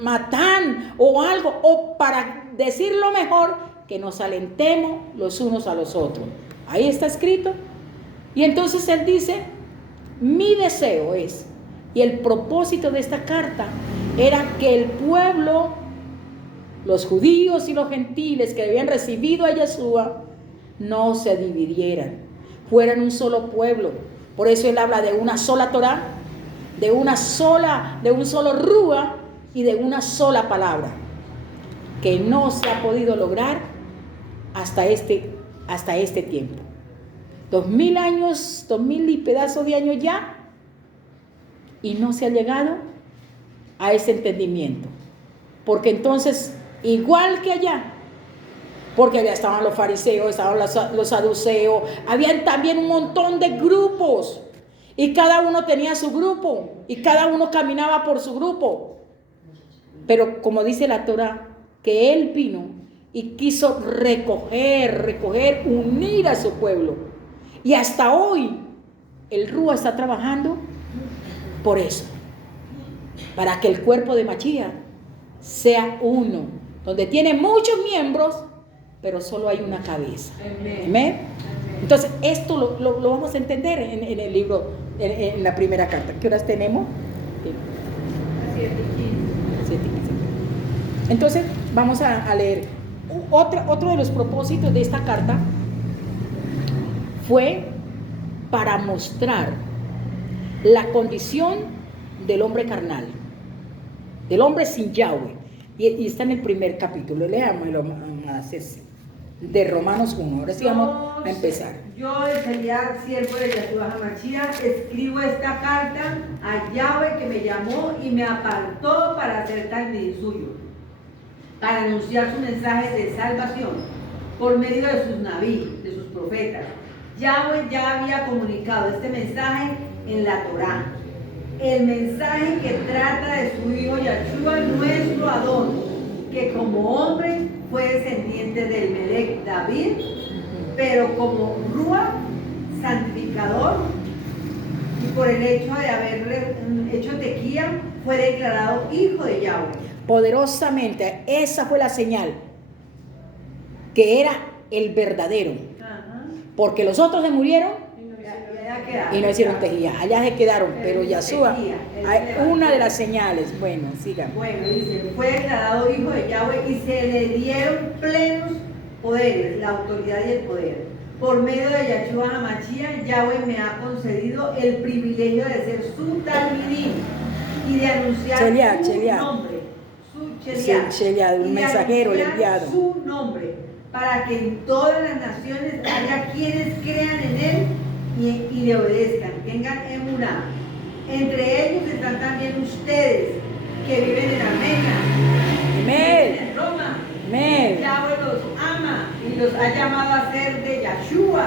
matán o algo, o para decirlo mejor, que nos alentemos los unos a los otros. Ahí está escrito. Y entonces él dice, mi deseo es, y el propósito de esta carta era que el pueblo, los judíos y los gentiles que habían recibido a Yahshua, no se dividieran, fueran un solo pueblo. Por eso él habla de una sola Torá, de un solo Rúa y de una sola palabra, que no se ha podido lograr hasta este tiempo. 2000 años, 2000 y pedazos de años ya, y no se ha llegado a ese entendimiento. Porque entonces, igual que allá, porque allá estaban los fariseos, estaban los saduceos, habían también un montón de grupos, y cada uno tenía su grupo, y cada uno caminaba por su grupo. Pero como dice la Torá, que él vino y quiso recoger, unir a su pueblo. Y hasta hoy, el Rúa está trabajando por eso, para que el cuerpo de Mashiach sea uno, donde tiene muchos miembros, pero solo hay una cabeza. Amén. Entonces, esto lo vamos a entender en el libro, en la primera carta. ¿Qué horas tenemos? 7:15. Entonces, vamos a leer. Otro de los propósitos de esta carta fue para mostrar la condición del hombre carnal, del hombre sin Yahweh. Y está en el primer capítulo. Leamos de Romanos 1. Ahora sí vamos a empezar. Yo, Elías, siervo de Yahshua HaMashiach, escribo esta carta a Yahweh, que me llamó y me apartó para ser talmidín suyo, para anunciar su mensaje de salvación por medio de sus naví, de sus profetas. Yahweh ya había comunicado este mensaje en la Torá, el mensaje que trata de su hijo Yahshua, nuestro Adón, que como hombre fue descendiente del Melech David, pero como Rúa, santificador, y por el hecho de haber hecho tequía, fue declarado hijo de Yahweh. Poderosamente, esa fue la señal, que era el verdadero. Porque los otros se murieron y no hicieron tequía, allá se quedaron, pero Yahshua, una de las señales. Bueno, sigan. Bueno, dice, fue declarado hijo de Yahweh y se le dieron plenos poderes, la autoridad y el poder. Por medio de Yahshua HaMashiach, Yahweh me ha concedido el privilegio de ser su talmidín y de anunciar su nombre, un mensajero enviado, su nombre, para que en todas las naciones haya quienes crean en él y le obedezcan, tengan emuná. Entre ellos están también ustedes, que viven en Armenia, viven en Roma. Yahweh los ama y los ha llamado a ser de Yahshua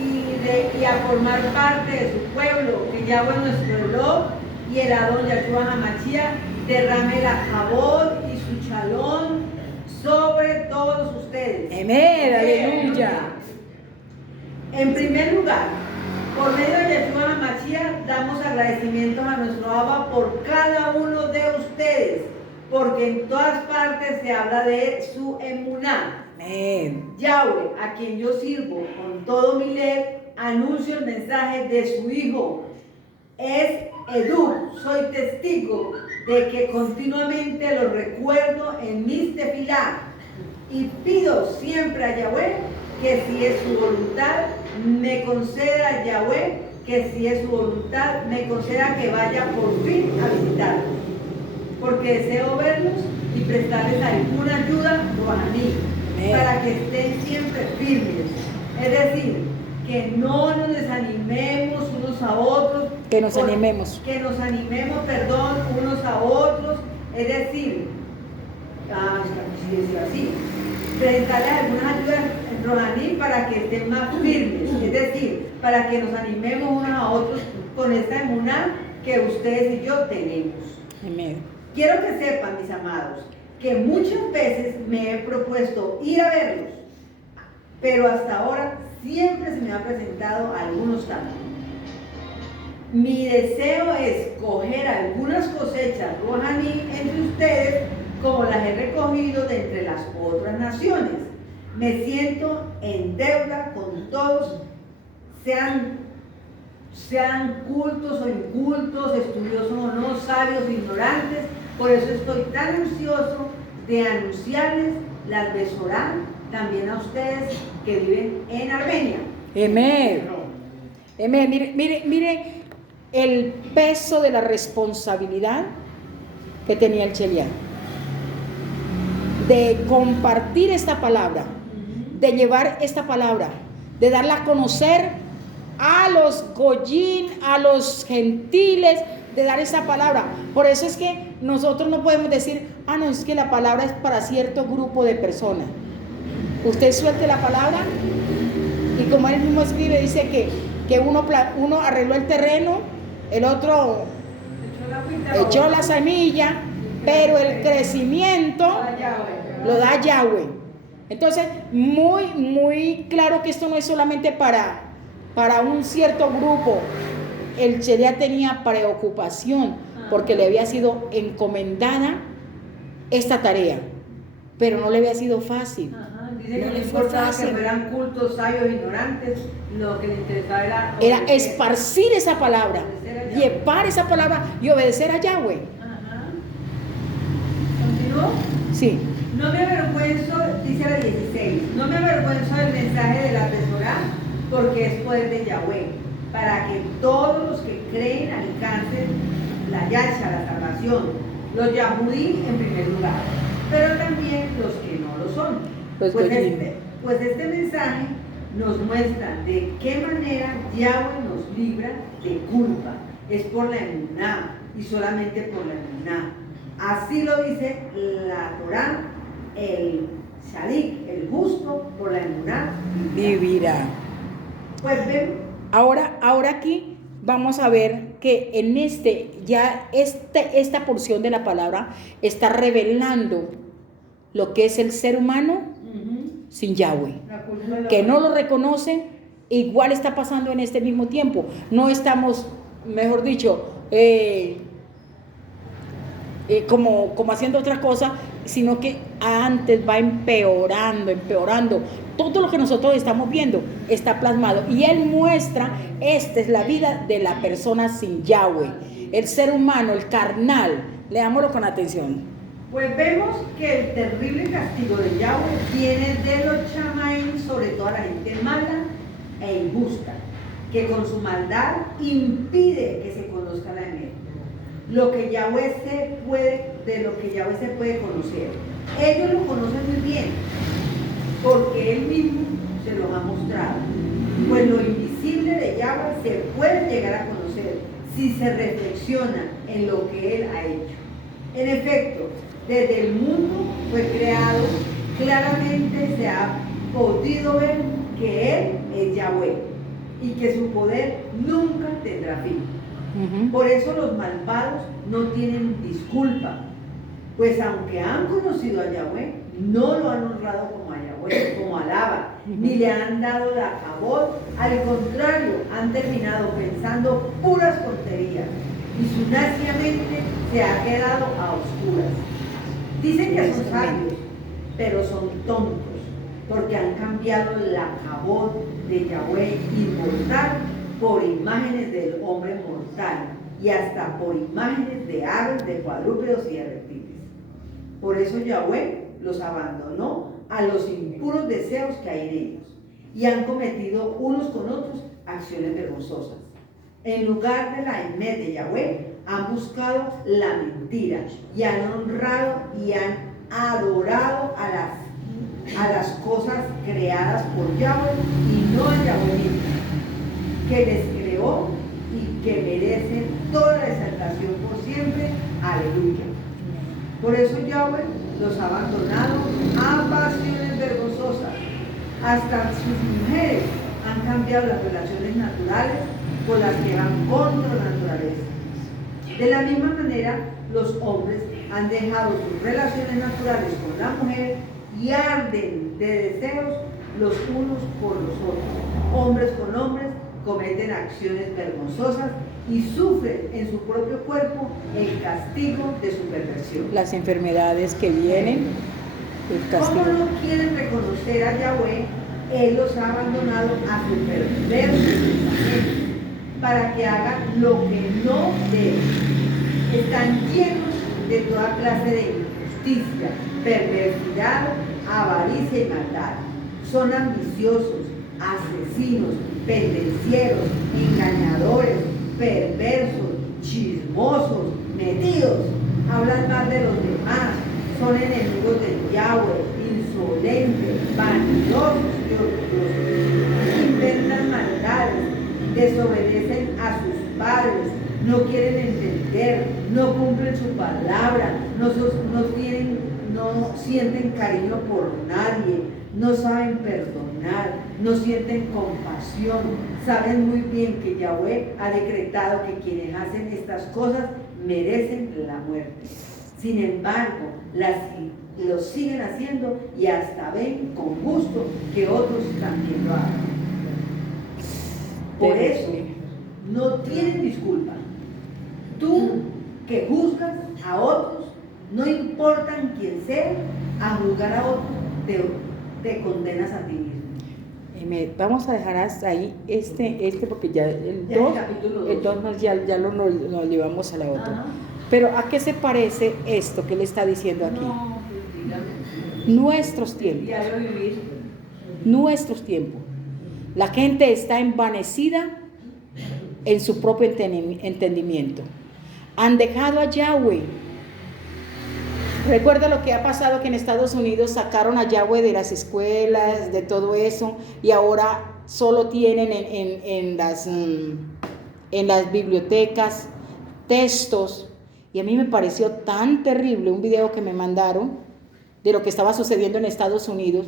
y a formar parte de su pueblo. Que Yahweh nuestro Elohim y el Adón Yahshua HaMashiach derrame la Jabot y su Shalom sobre todos ustedes. Amén, aleluya. En primer lugar, por medio de Yahshua HaMashiach damos agradecimientos a nuestro Abba por cada uno de ustedes, porque en todas partes se habla de su emuná. Yahweh, a quien yo sirvo con todo mi lev, anuncio el mensaje de su Hijo. Es Edú, soy testigo de que continuamente lo recuerdo en mis tefilá y pido siempre a Yahweh que si es su voluntad me conceda Yahweh, que si es su voluntad me conceda que vaya por fin a visitarlos, porque deseo verlos y prestarles alguna ayuda rohaní para que estén siempre firmes. Es decir, que no nos desanimemos unos a otros. Que nos animemos. Que nos animemos, perdón, unos a otros. Es decir, así, presentarles algunas ayudas rohaní para que estén más firmes. Es decir, para que nos animemos unos a otros con esta emuná que ustedes y yo tenemos. Amén. Quiero que sepan, mis amados, que muchas veces me he propuesto ir a verlos, pero hasta ahora siempre se me ha presentado algunos obstáculos. Mi deseo es coger algunas cosechas rohaní entre ustedes, como las he recogido de entre las otras naciones. Me siento en deuda con todos, sean cultos o incultos, estudiosos o no, sabios o ignorantes. Por eso estoy tan ansioso de anunciarles las Besorá también a ustedes que viven en Armenia. Amén. Amén. Mire el peso de la responsabilidad que tenía el Cheliá de compartir esta palabra, de llevar esta palabra, de darla a conocer a los goyín, a los gentiles, de dar esa palabra. Por eso es que nosotros no podemos decir, no, es que la palabra es para cierto grupo de personas. Usted suelte la palabra y como él mismo escribe, dice que uno arregló el terreno, el otro echó la semilla, pero el crecimiento lo da Yahweh. Entonces, muy claro que esto no es solamente para un cierto grupo. El Cheliá tenía preocupación porque le había sido encomendada esta tarea, pero no le había sido fácil. Dice que no importaba que fueran cultos, sabios, ignorantes, lo que le interesaba era esparcir esa palabra, llevar esa palabra y obedecer a Yahweh. ¿Continúo? Sí. No me avergüenzo, dice la 16, no me avergüenzo del mensaje de la Besorá, porque es poder de Yahweh, para que todos los que creen alcancen la yasha, la salvación, los yahudí en primer lugar, pero también los que no lo son. Pues este mensaje nos muestra de qué manera Yahweh nos libra de culpa. Es por la emuná y solamente por la emuná. Así lo dice la Torá, el Shadik, el justo, por la emuná vivirá. Pues ven. Ahora aquí vamos a ver que en esta porción de la palabra está revelando lo que es el ser humano sin Yahweh, que no lo reconocen. Igual está pasando en este mismo tiempo. No estamos, mejor dicho, como haciendo otra cosa, sino que antes va empeorando. Todo lo que nosotros estamos viendo está plasmado. Y él muestra, esta es la vida de la persona sin Yahweh, el ser humano, el carnal. Leámoslo con atención. Pues vemos que el terrible castigo de Yahweh viene de los chamaín sobre toda la gente mala e injusta, que con su maldad impide que se conozca la emet. De lo que Yahweh se puede conocer. Ellos lo conocen muy bien, porque Él mismo se los ha mostrado. Pues lo invisible de Yahweh se puede llegar a conocer si se reflexiona en lo que Él ha hecho. En efecto, desde el mundo fue creado, claramente se ha podido ver que Él es Yahweh y que su poder nunca tendrá fin. Por eso los malvados no tienen disculpa, pues aunque han conocido a Yahweh, no lo han honrado como a Yahweh, como alaba, ni le han dado la cabot. Al contrario, han terminado pensando puras tonterías y su necia mente se ha quedado a oscuras. Dicen que son sabios, pero son tontos. porque han cambiado la cabot de Yahweh inmortal por imágenes del hombre mortal y hasta por imágenes de aves, de cuadrúpedos y de reptiles. Por eso Yahweh los abandonó a los impuros deseos que hay en ellos y han cometido unos con otros acciones vergonzosas. En lugar de la emet de Yahweh, han buscado la mentira y han honrado y han adorado a las cosas creadas por Yahweh y no a Yahweh mismo, que les creó y que merecen toda la exaltación por siempre. Aleluya. Por eso Yahweh los ha abandonado a pasiones vergonzosas. Hasta sus mujeres han cambiado las relaciones naturales por las que van contra la naturaleza. De la misma manera, los hombres han dejado sus relaciones naturales con la mujer y arden de deseos los unos por los otros. Hombres con hombres cometen acciones vergonzosas y sufren en su propio cuerpo el castigo de su perversión. Las enfermedades que vienen, el castigo. Como no quieren reconocer a Yahweh, Él los ha abandonado a su perverso pensamiento para que hagan lo que no deben. Están llenos de toda clase de injusticia, perversidad, avaricia y maldad. Son ambiciosos, asesinos, pendencieros, engañadores, perversos, chismosos, metidos, hablan mal de los demás, son enemigos de Yahweh, insolentes, vanidosos y orgullosos, inventan maldades, desobedecen a sus padres, no quieren entender, no cumplen su palabra, no sienten cariño por nadie, no saben perdonar, no sienten compasión, saben muy bien que Yahweh ha decretado que quienes hacen estas cosas merecen la muerte. Sin embargo, lo siguen haciendo y hasta ven con gusto que otros también lo hagan. Por eso, no tienen disculpa. Tú que juzgas a otros, no importan quién sea, a juzgar a otros te condenas a ti mismo. Vamos a dejar hasta ahí este porque ya el Ya 2 el capítulo dos. ya lo llevamos a la otra. Ajá. Pero ¿a qué se parece esto que le está diciendo aquí? No, dígame. Nuestros tiempos. Diario vivir. Nuestros tiempos. La gente está envanecida en su propio entendimiento. Han dejado a Yahweh. Recuerda lo que ha pasado, que en Estados Unidos sacaron a Yahweh de las escuelas, de todo eso, y ahora solo tienen en las bibliotecas textos. Y a mí me pareció tan terrible un video que me mandaron de lo que estaba sucediendo en Estados Unidos,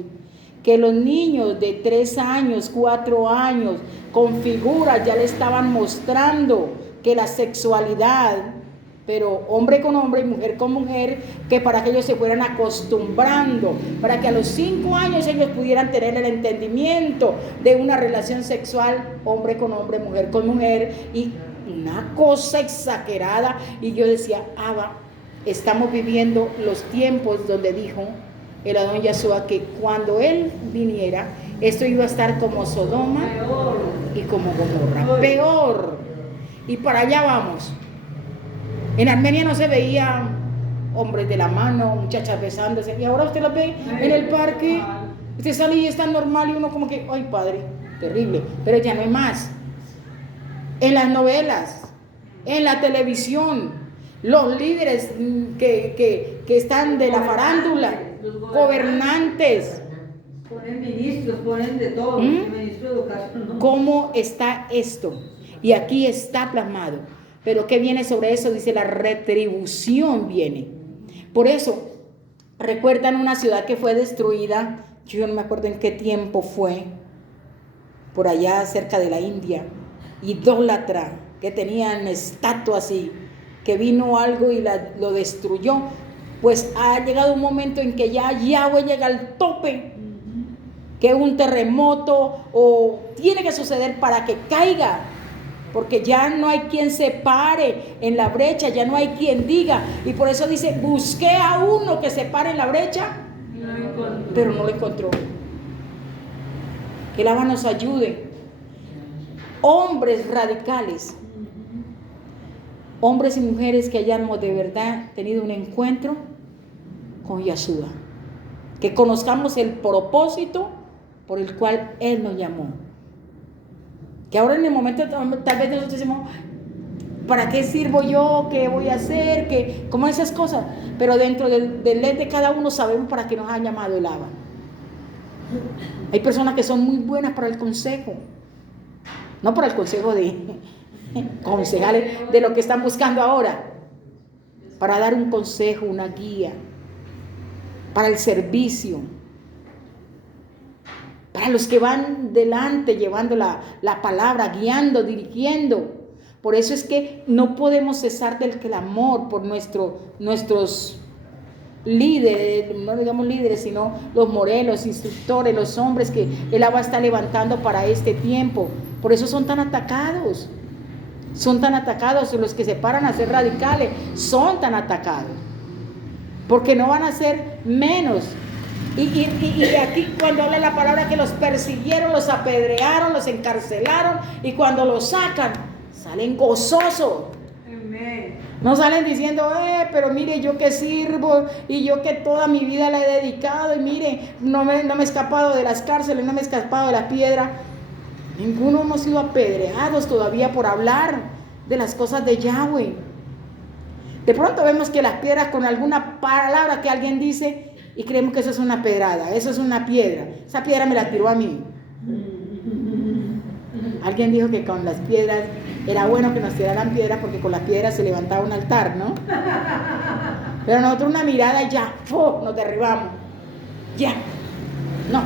que los niños de 3 años, 4 años, con figuras ya le estaban mostrando que la sexualidad, pero hombre con hombre y mujer con mujer, que para que ellos se fueran acostumbrando, para que a los 5 años ellos pudieran tener el entendimiento de una relación sexual, hombre con hombre, mujer con mujer, y una cosa exagerada. Y yo decía, Abba, estamos viviendo los tiempos donde dijo el Adón Yahshua que cuando Él viniera, esto iba a estar como Sodoma y como Gomorra, peor. Y para allá vamos. En Armenia no se veía hombres de la mano, muchachas besándose, y ahora usted lo ve en el parque, usted sale y es tan normal y uno como que, ay padre, terrible, pero ya no hay más. En las novelas, en la televisión, los líderes que están de la farándula, gobernantes. Ponen ministros, ponen de todo, ministro de educación. ¿No? ¿Cómo está esto? Y aquí está plasmado. Pero ¿qué viene sobre eso? Dice, la retribución viene. Por eso, recuerdan una ciudad que fue destruida, yo no me acuerdo en qué tiempo fue, por allá cerca de la India, idólatra, que tenían estatuas y que vino algo y lo destruyó. Pues ha llegado un momento en que ya Yahweh llega al tope, que un terremoto o tiene que suceder para que caiga, porque ya no hay quien se pare en la brecha, ya no hay quien diga, y por eso dice, busqué a uno que se pare en la brecha, pero no lo encontró. Que el Abba nos ayude. Hombres radicales. Hombres y mujeres que hayamos de verdad tenido un encuentro con Yeshua. Que conozcamos el propósito por el cual Él nos llamó. Que ahora en el momento tal vez nosotros decimos, ¿para qué sirvo yo? ¿Qué voy a hacer? ¿Qué? Como esas cosas. Pero dentro del ley de cada uno sabemos para qué nos ha llamado el Abba. Hay personas que son muy buenas para el consejo. No para el consejo de concejales de lo que están buscando ahora. Para dar un consejo, una guía. Para el servicio. Para los que van delante llevando la palabra, guiando, dirigiendo. Por eso es que no podemos cesar del clamor por nuestros líderes, no digamos líderes, sino los morelos, instructores, los hombres que el Abba está levantando para este tiempo. Por eso son tan atacados. Son tan atacados, los que se paran a ser radicales son tan atacados. Porque no van a ser menos. Y aquí cuando habla la palabra que los persiguieron, los apedrearon, los encarcelaron, y cuando los sacan, salen gozosos. No salen diciendo, pero mire, yo que sirvo y yo que toda mi vida la he dedicado, y mire, no me he escapado de las cárceles, no me he escapado de la piedra. Ninguno hemos sido apedreados todavía por hablar de las cosas de Yahweh. De pronto vemos que las piedras, con alguna palabra que alguien dice, y creemos que eso es una pedrada, eso es una piedra. Esa piedra me la tiró a mí. Alguien dijo que con las piedras era bueno que nos tiraran piedras porque con las piedras se levantaba un altar, ¿no? Pero nosotros una mirada ya, ¡oh!, nos derribamos. Ya. No.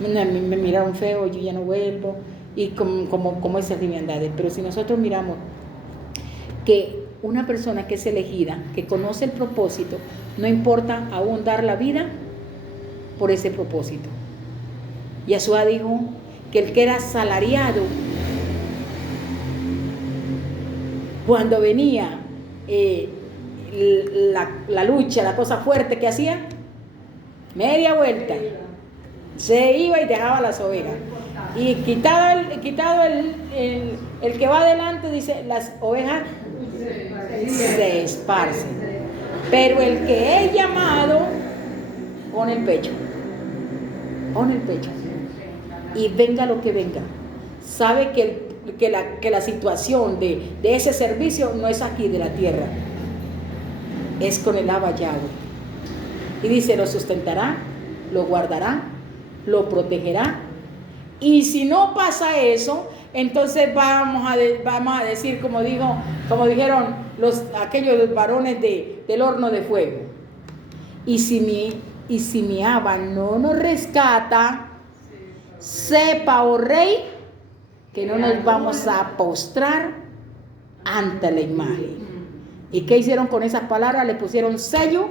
Me miraron feo, yo ya no vuelvo. Y como esas liviandades. Pero si nosotros miramos que una persona que es elegida, que conoce el propósito, no importa aún dar la vida por ese propósito. Yeshua dijo que el que era asalariado, cuando venía la lucha, la cosa fuerte que hacía, media vuelta, se iba y dejaba las ovejas. Y quitado el que va adelante, dice, las ovejas se esparcen. Pero el que es llamado, pone el pecho. Pone el pecho. Y venga lo que venga. Sabe que la situación de ese servicio no es aquí de la tierra. Es con el Abba Yahweh. Y dice, lo sustentará, lo guardará, lo protegerá. Y si no pasa eso, entonces vamos a decir, como dijeron aquellos varones del horno de fuego. Y si mi Abba no nos rescata, sepa, oh rey, que no nos vamos a postrar ante la imagen. ¿Y qué hicieron con esas palabras? Le pusieron sello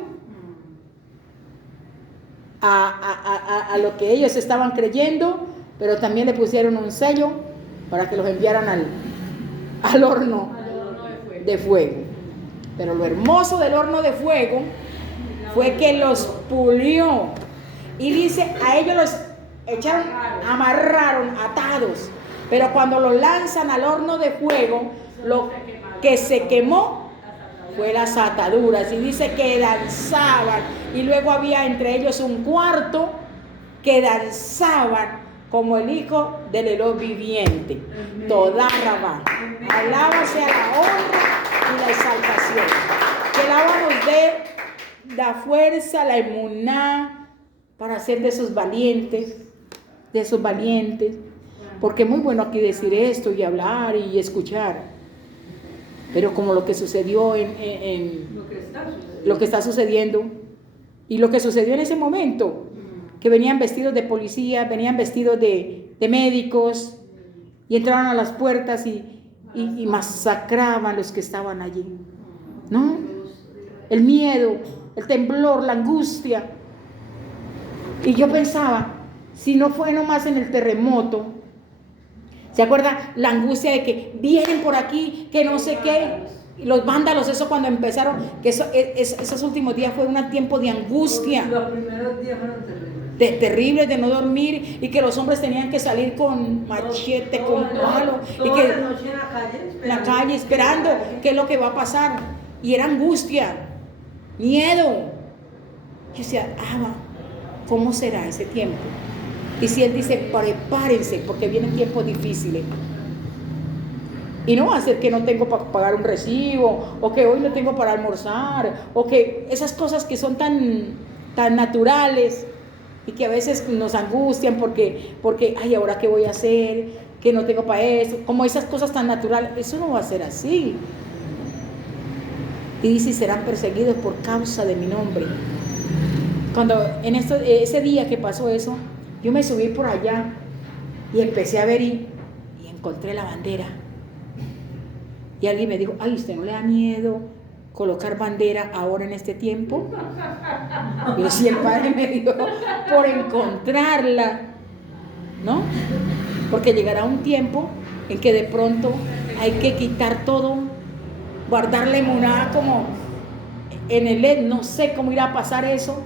a lo que ellos estaban creyendo, pero también le pusieron un sello para que los enviaran al horno de fuego. Pero lo hermoso del horno de fuego fue que los pulió. Y dice, a ellos los echaron, amarraron, atados. Pero cuando los lanzan al horno de fuego, lo que se quemó fue las ataduras. Y dice que danzaban. Y luego había entre ellos un cuarto que danzaban como el Hijo del Elohim viviente. Toda Rabá. Alábase a la honra y la exaltación. Que el Abba nos dé la fuerza, la emuná, para ser de esos valientes. Porque es muy bueno aquí decir esto y hablar y escuchar. Pero como lo que sucedió lo que está sucediendo y lo que sucedió en ese momento, que venían vestidos de policía, venían vestidos de médicos y entraban a las puertas y masacraban a los que estaban allí, ¿no? El miedo, el temblor, la angustia. Y yo pensaba, si no fue nomás en el terremoto, ¿se acuerda? La angustia de que vienen por aquí, que no sé qué, los vándalos, eso cuando empezaron, que esos últimos días fue un tiempo de angustia. Los primeros días fueron terribles. terribles de no dormir, y que los hombres tenían que salir con machete, con palo, y Toda que la noche en la calle esperando. en la calle esperando qué es lo que va a pasar. Y era angustia, miedo. Yo decía, ¿cómo será ese tiempo? Y si Él dice, prepárense, porque vienen tiempos difíciles. Y no va a ser que no tengo para pagar un recibo, o que hoy no tengo para almorzar, o que esas cosas que son tan naturales y que a veces nos angustian porque, ay, ¿ahora qué voy a hacer? Que no tengo para eso. Como esas cosas tan naturales, eso no va a ser así. Y dice, serán perseguidos por causa de mi nombre. Cuando ese día que pasó eso, yo me subí por allá y empecé a ver y encontré la bandera. Y alguien me dijo, ay, ¿usted no le da miedo colocar bandera ahora en este tiempo? Y si el Padre me dio por encontrarla, ¿no? Porque llegará un tiempo en que de pronto hay que quitar todo, guardar la emuná como en el LED. No sé cómo irá a pasar eso.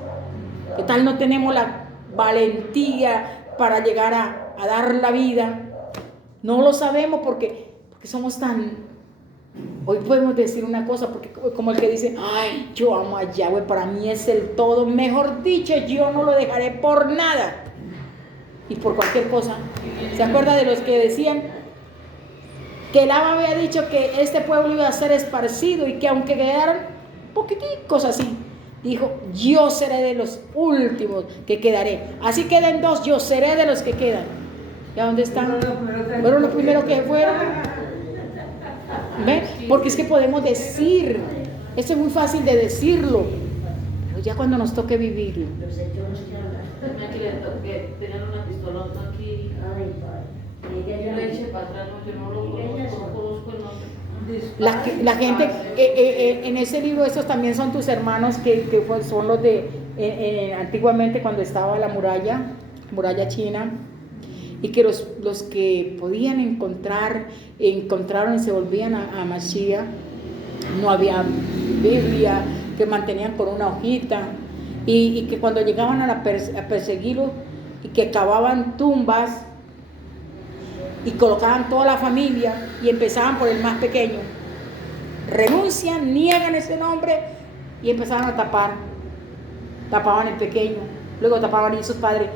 ¿Qué tal no tenemos la valentía para llegar a dar la vida? No lo sabemos porque somos tan... Hoy podemos decir una cosa, porque como el que dice, ay, yo amo a Yahweh, para mí es el todo, mejor dicho, yo no lo dejaré por nada y por cualquier cosa. ¿Se acuerda de los que decían que el Abba había dicho que este pueblo iba a ser esparcido y que aunque quedaran poquiticos así, dijo, yo seré de los últimos que quedaré? Así queden dos, yo seré de los que quedan. ¿Y a dónde están? Fueron los primeros que fueron. ¿Ven? Porque es que podemos decir, esto es muy fácil de decirlo, pero ya cuando nos toque vivirlo. Aquí le toqué, tenían una pistola aquí. Leche para atrás, no, yo no lo conozco el nombre. La gente, en ese libro, estos también son tus hermanos que son los de antiguamente cuando estaba la muralla china, y que los que podían encontraron y se volvían a Mashiach. No había Biblia, que mantenían con una hojita, y que cuando llegaban a perseguirlos y que cavaban tumbas y colocaban toda la familia y empezaban por el más pequeño, renuncian, niegan ese nombre y empezaban a tapaban el pequeño, luego tapaban a sus padres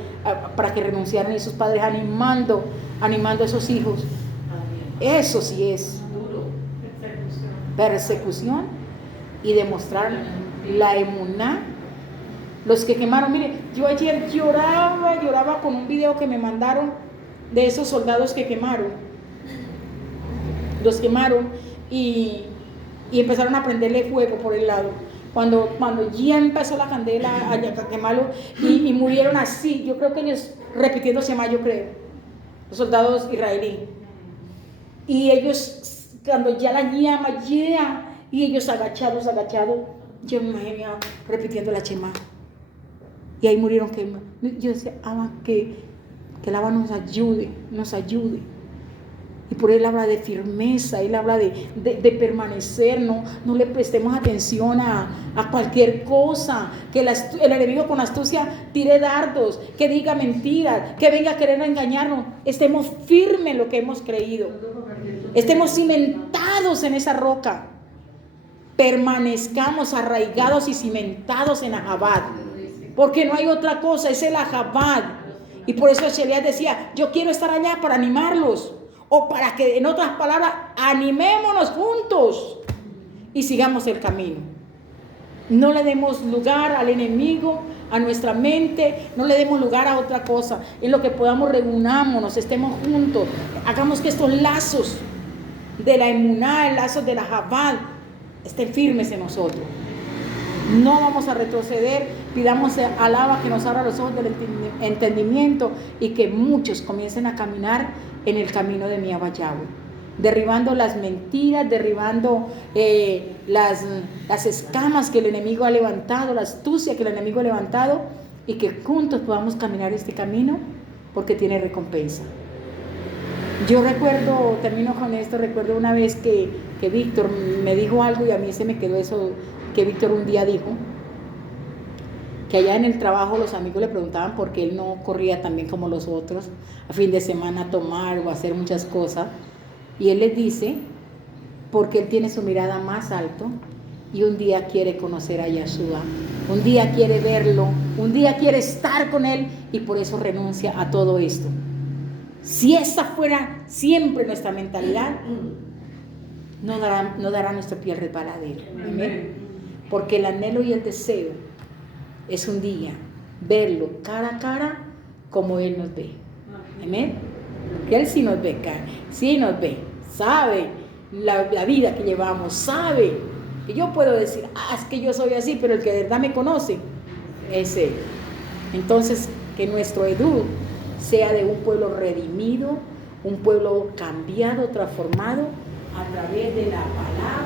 para que renunciaran, y sus padres animando a esos hijos. Eso sí es persecución y demostrar la emuná. Los que quemaron, mire, yo ayer lloraba con un video que me mandaron de esos soldados que quemaron. Los quemaron y empezaron a prenderle fuego por el lado. Cuando ya empezó la candela a quemarlo y murieron así, yo creo que ellos repitiéndose más, yo creo, los soldados israelíes. Y ellos, cuando ya la llama, y ellos agachados, yo me imaginé repitiendo la Shema. Y ahí murieron quemados. Yo decía, que el Abba nos ayude. Y por él habla de firmeza, él habla de permanecer, no le prestemos atención a cualquier cosa, que el enemigo con astucia tire dardos, que diga mentiras, que venga a querer engañarnos. Estemos firmes en lo que hemos creído, estemos cimentados en esa roca, permanezcamos arraigados y cimentados en Ahabad, porque no hay otra cosa, es el Ahabad. Y por eso Shelias decía, yo quiero estar allá para animarlos, o para que, en otras palabras, animémonos juntos y sigamos el camino. No le demos lugar al enemigo, a nuestra mente, no le demos lugar a otra cosa. En lo que podamos, reunámonos, estemos juntos, hagamos que estos lazos de la emuná, el lazo de la Jabal, estén firmes en nosotros. No vamos a retroceder. Pidamos al Abba que nos abra los ojos del entendimiento y que muchos comiencen a caminar en el camino de mi Abba Yahweh, derribando las mentiras, derribando las escamas que el enemigo ha levantado, la astucia que el enemigo ha levantado, y que juntos podamos caminar este camino, porque tiene recompensa. Yo recuerdo, termino con esto, recuerdo una vez que Víctor me dijo algo, y a mí se me quedó eso que Víctor un día dijo, que allá en el trabajo los amigos le preguntaban por qué él no corría tan bien como los otros, a fin de semana a tomar o a hacer muchas cosas. Y él les dice, porque él tiene su mirada más alto y un día quiere conocer a Yeshua, un día quiere verlo, un día quiere estar con él y por eso renuncia a todo esto. Si esa fuera siempre nuestra mentalidad, no dará nuestro pie al resbaladero. Amén. Porque el anhelo y el deseo es un día verlo cara a cara como Él nos ve. Amén. Que Él sí nos ve, sí nos ve, sabe la vida que llevamos, sabe que yo puedo decir, es que yo soy así, pero el que de verdad me conoce es Él. Entonces, que nuestro Edú sea de un pueblo redimido, un pueblo cambiado, transformado a través de la palabra.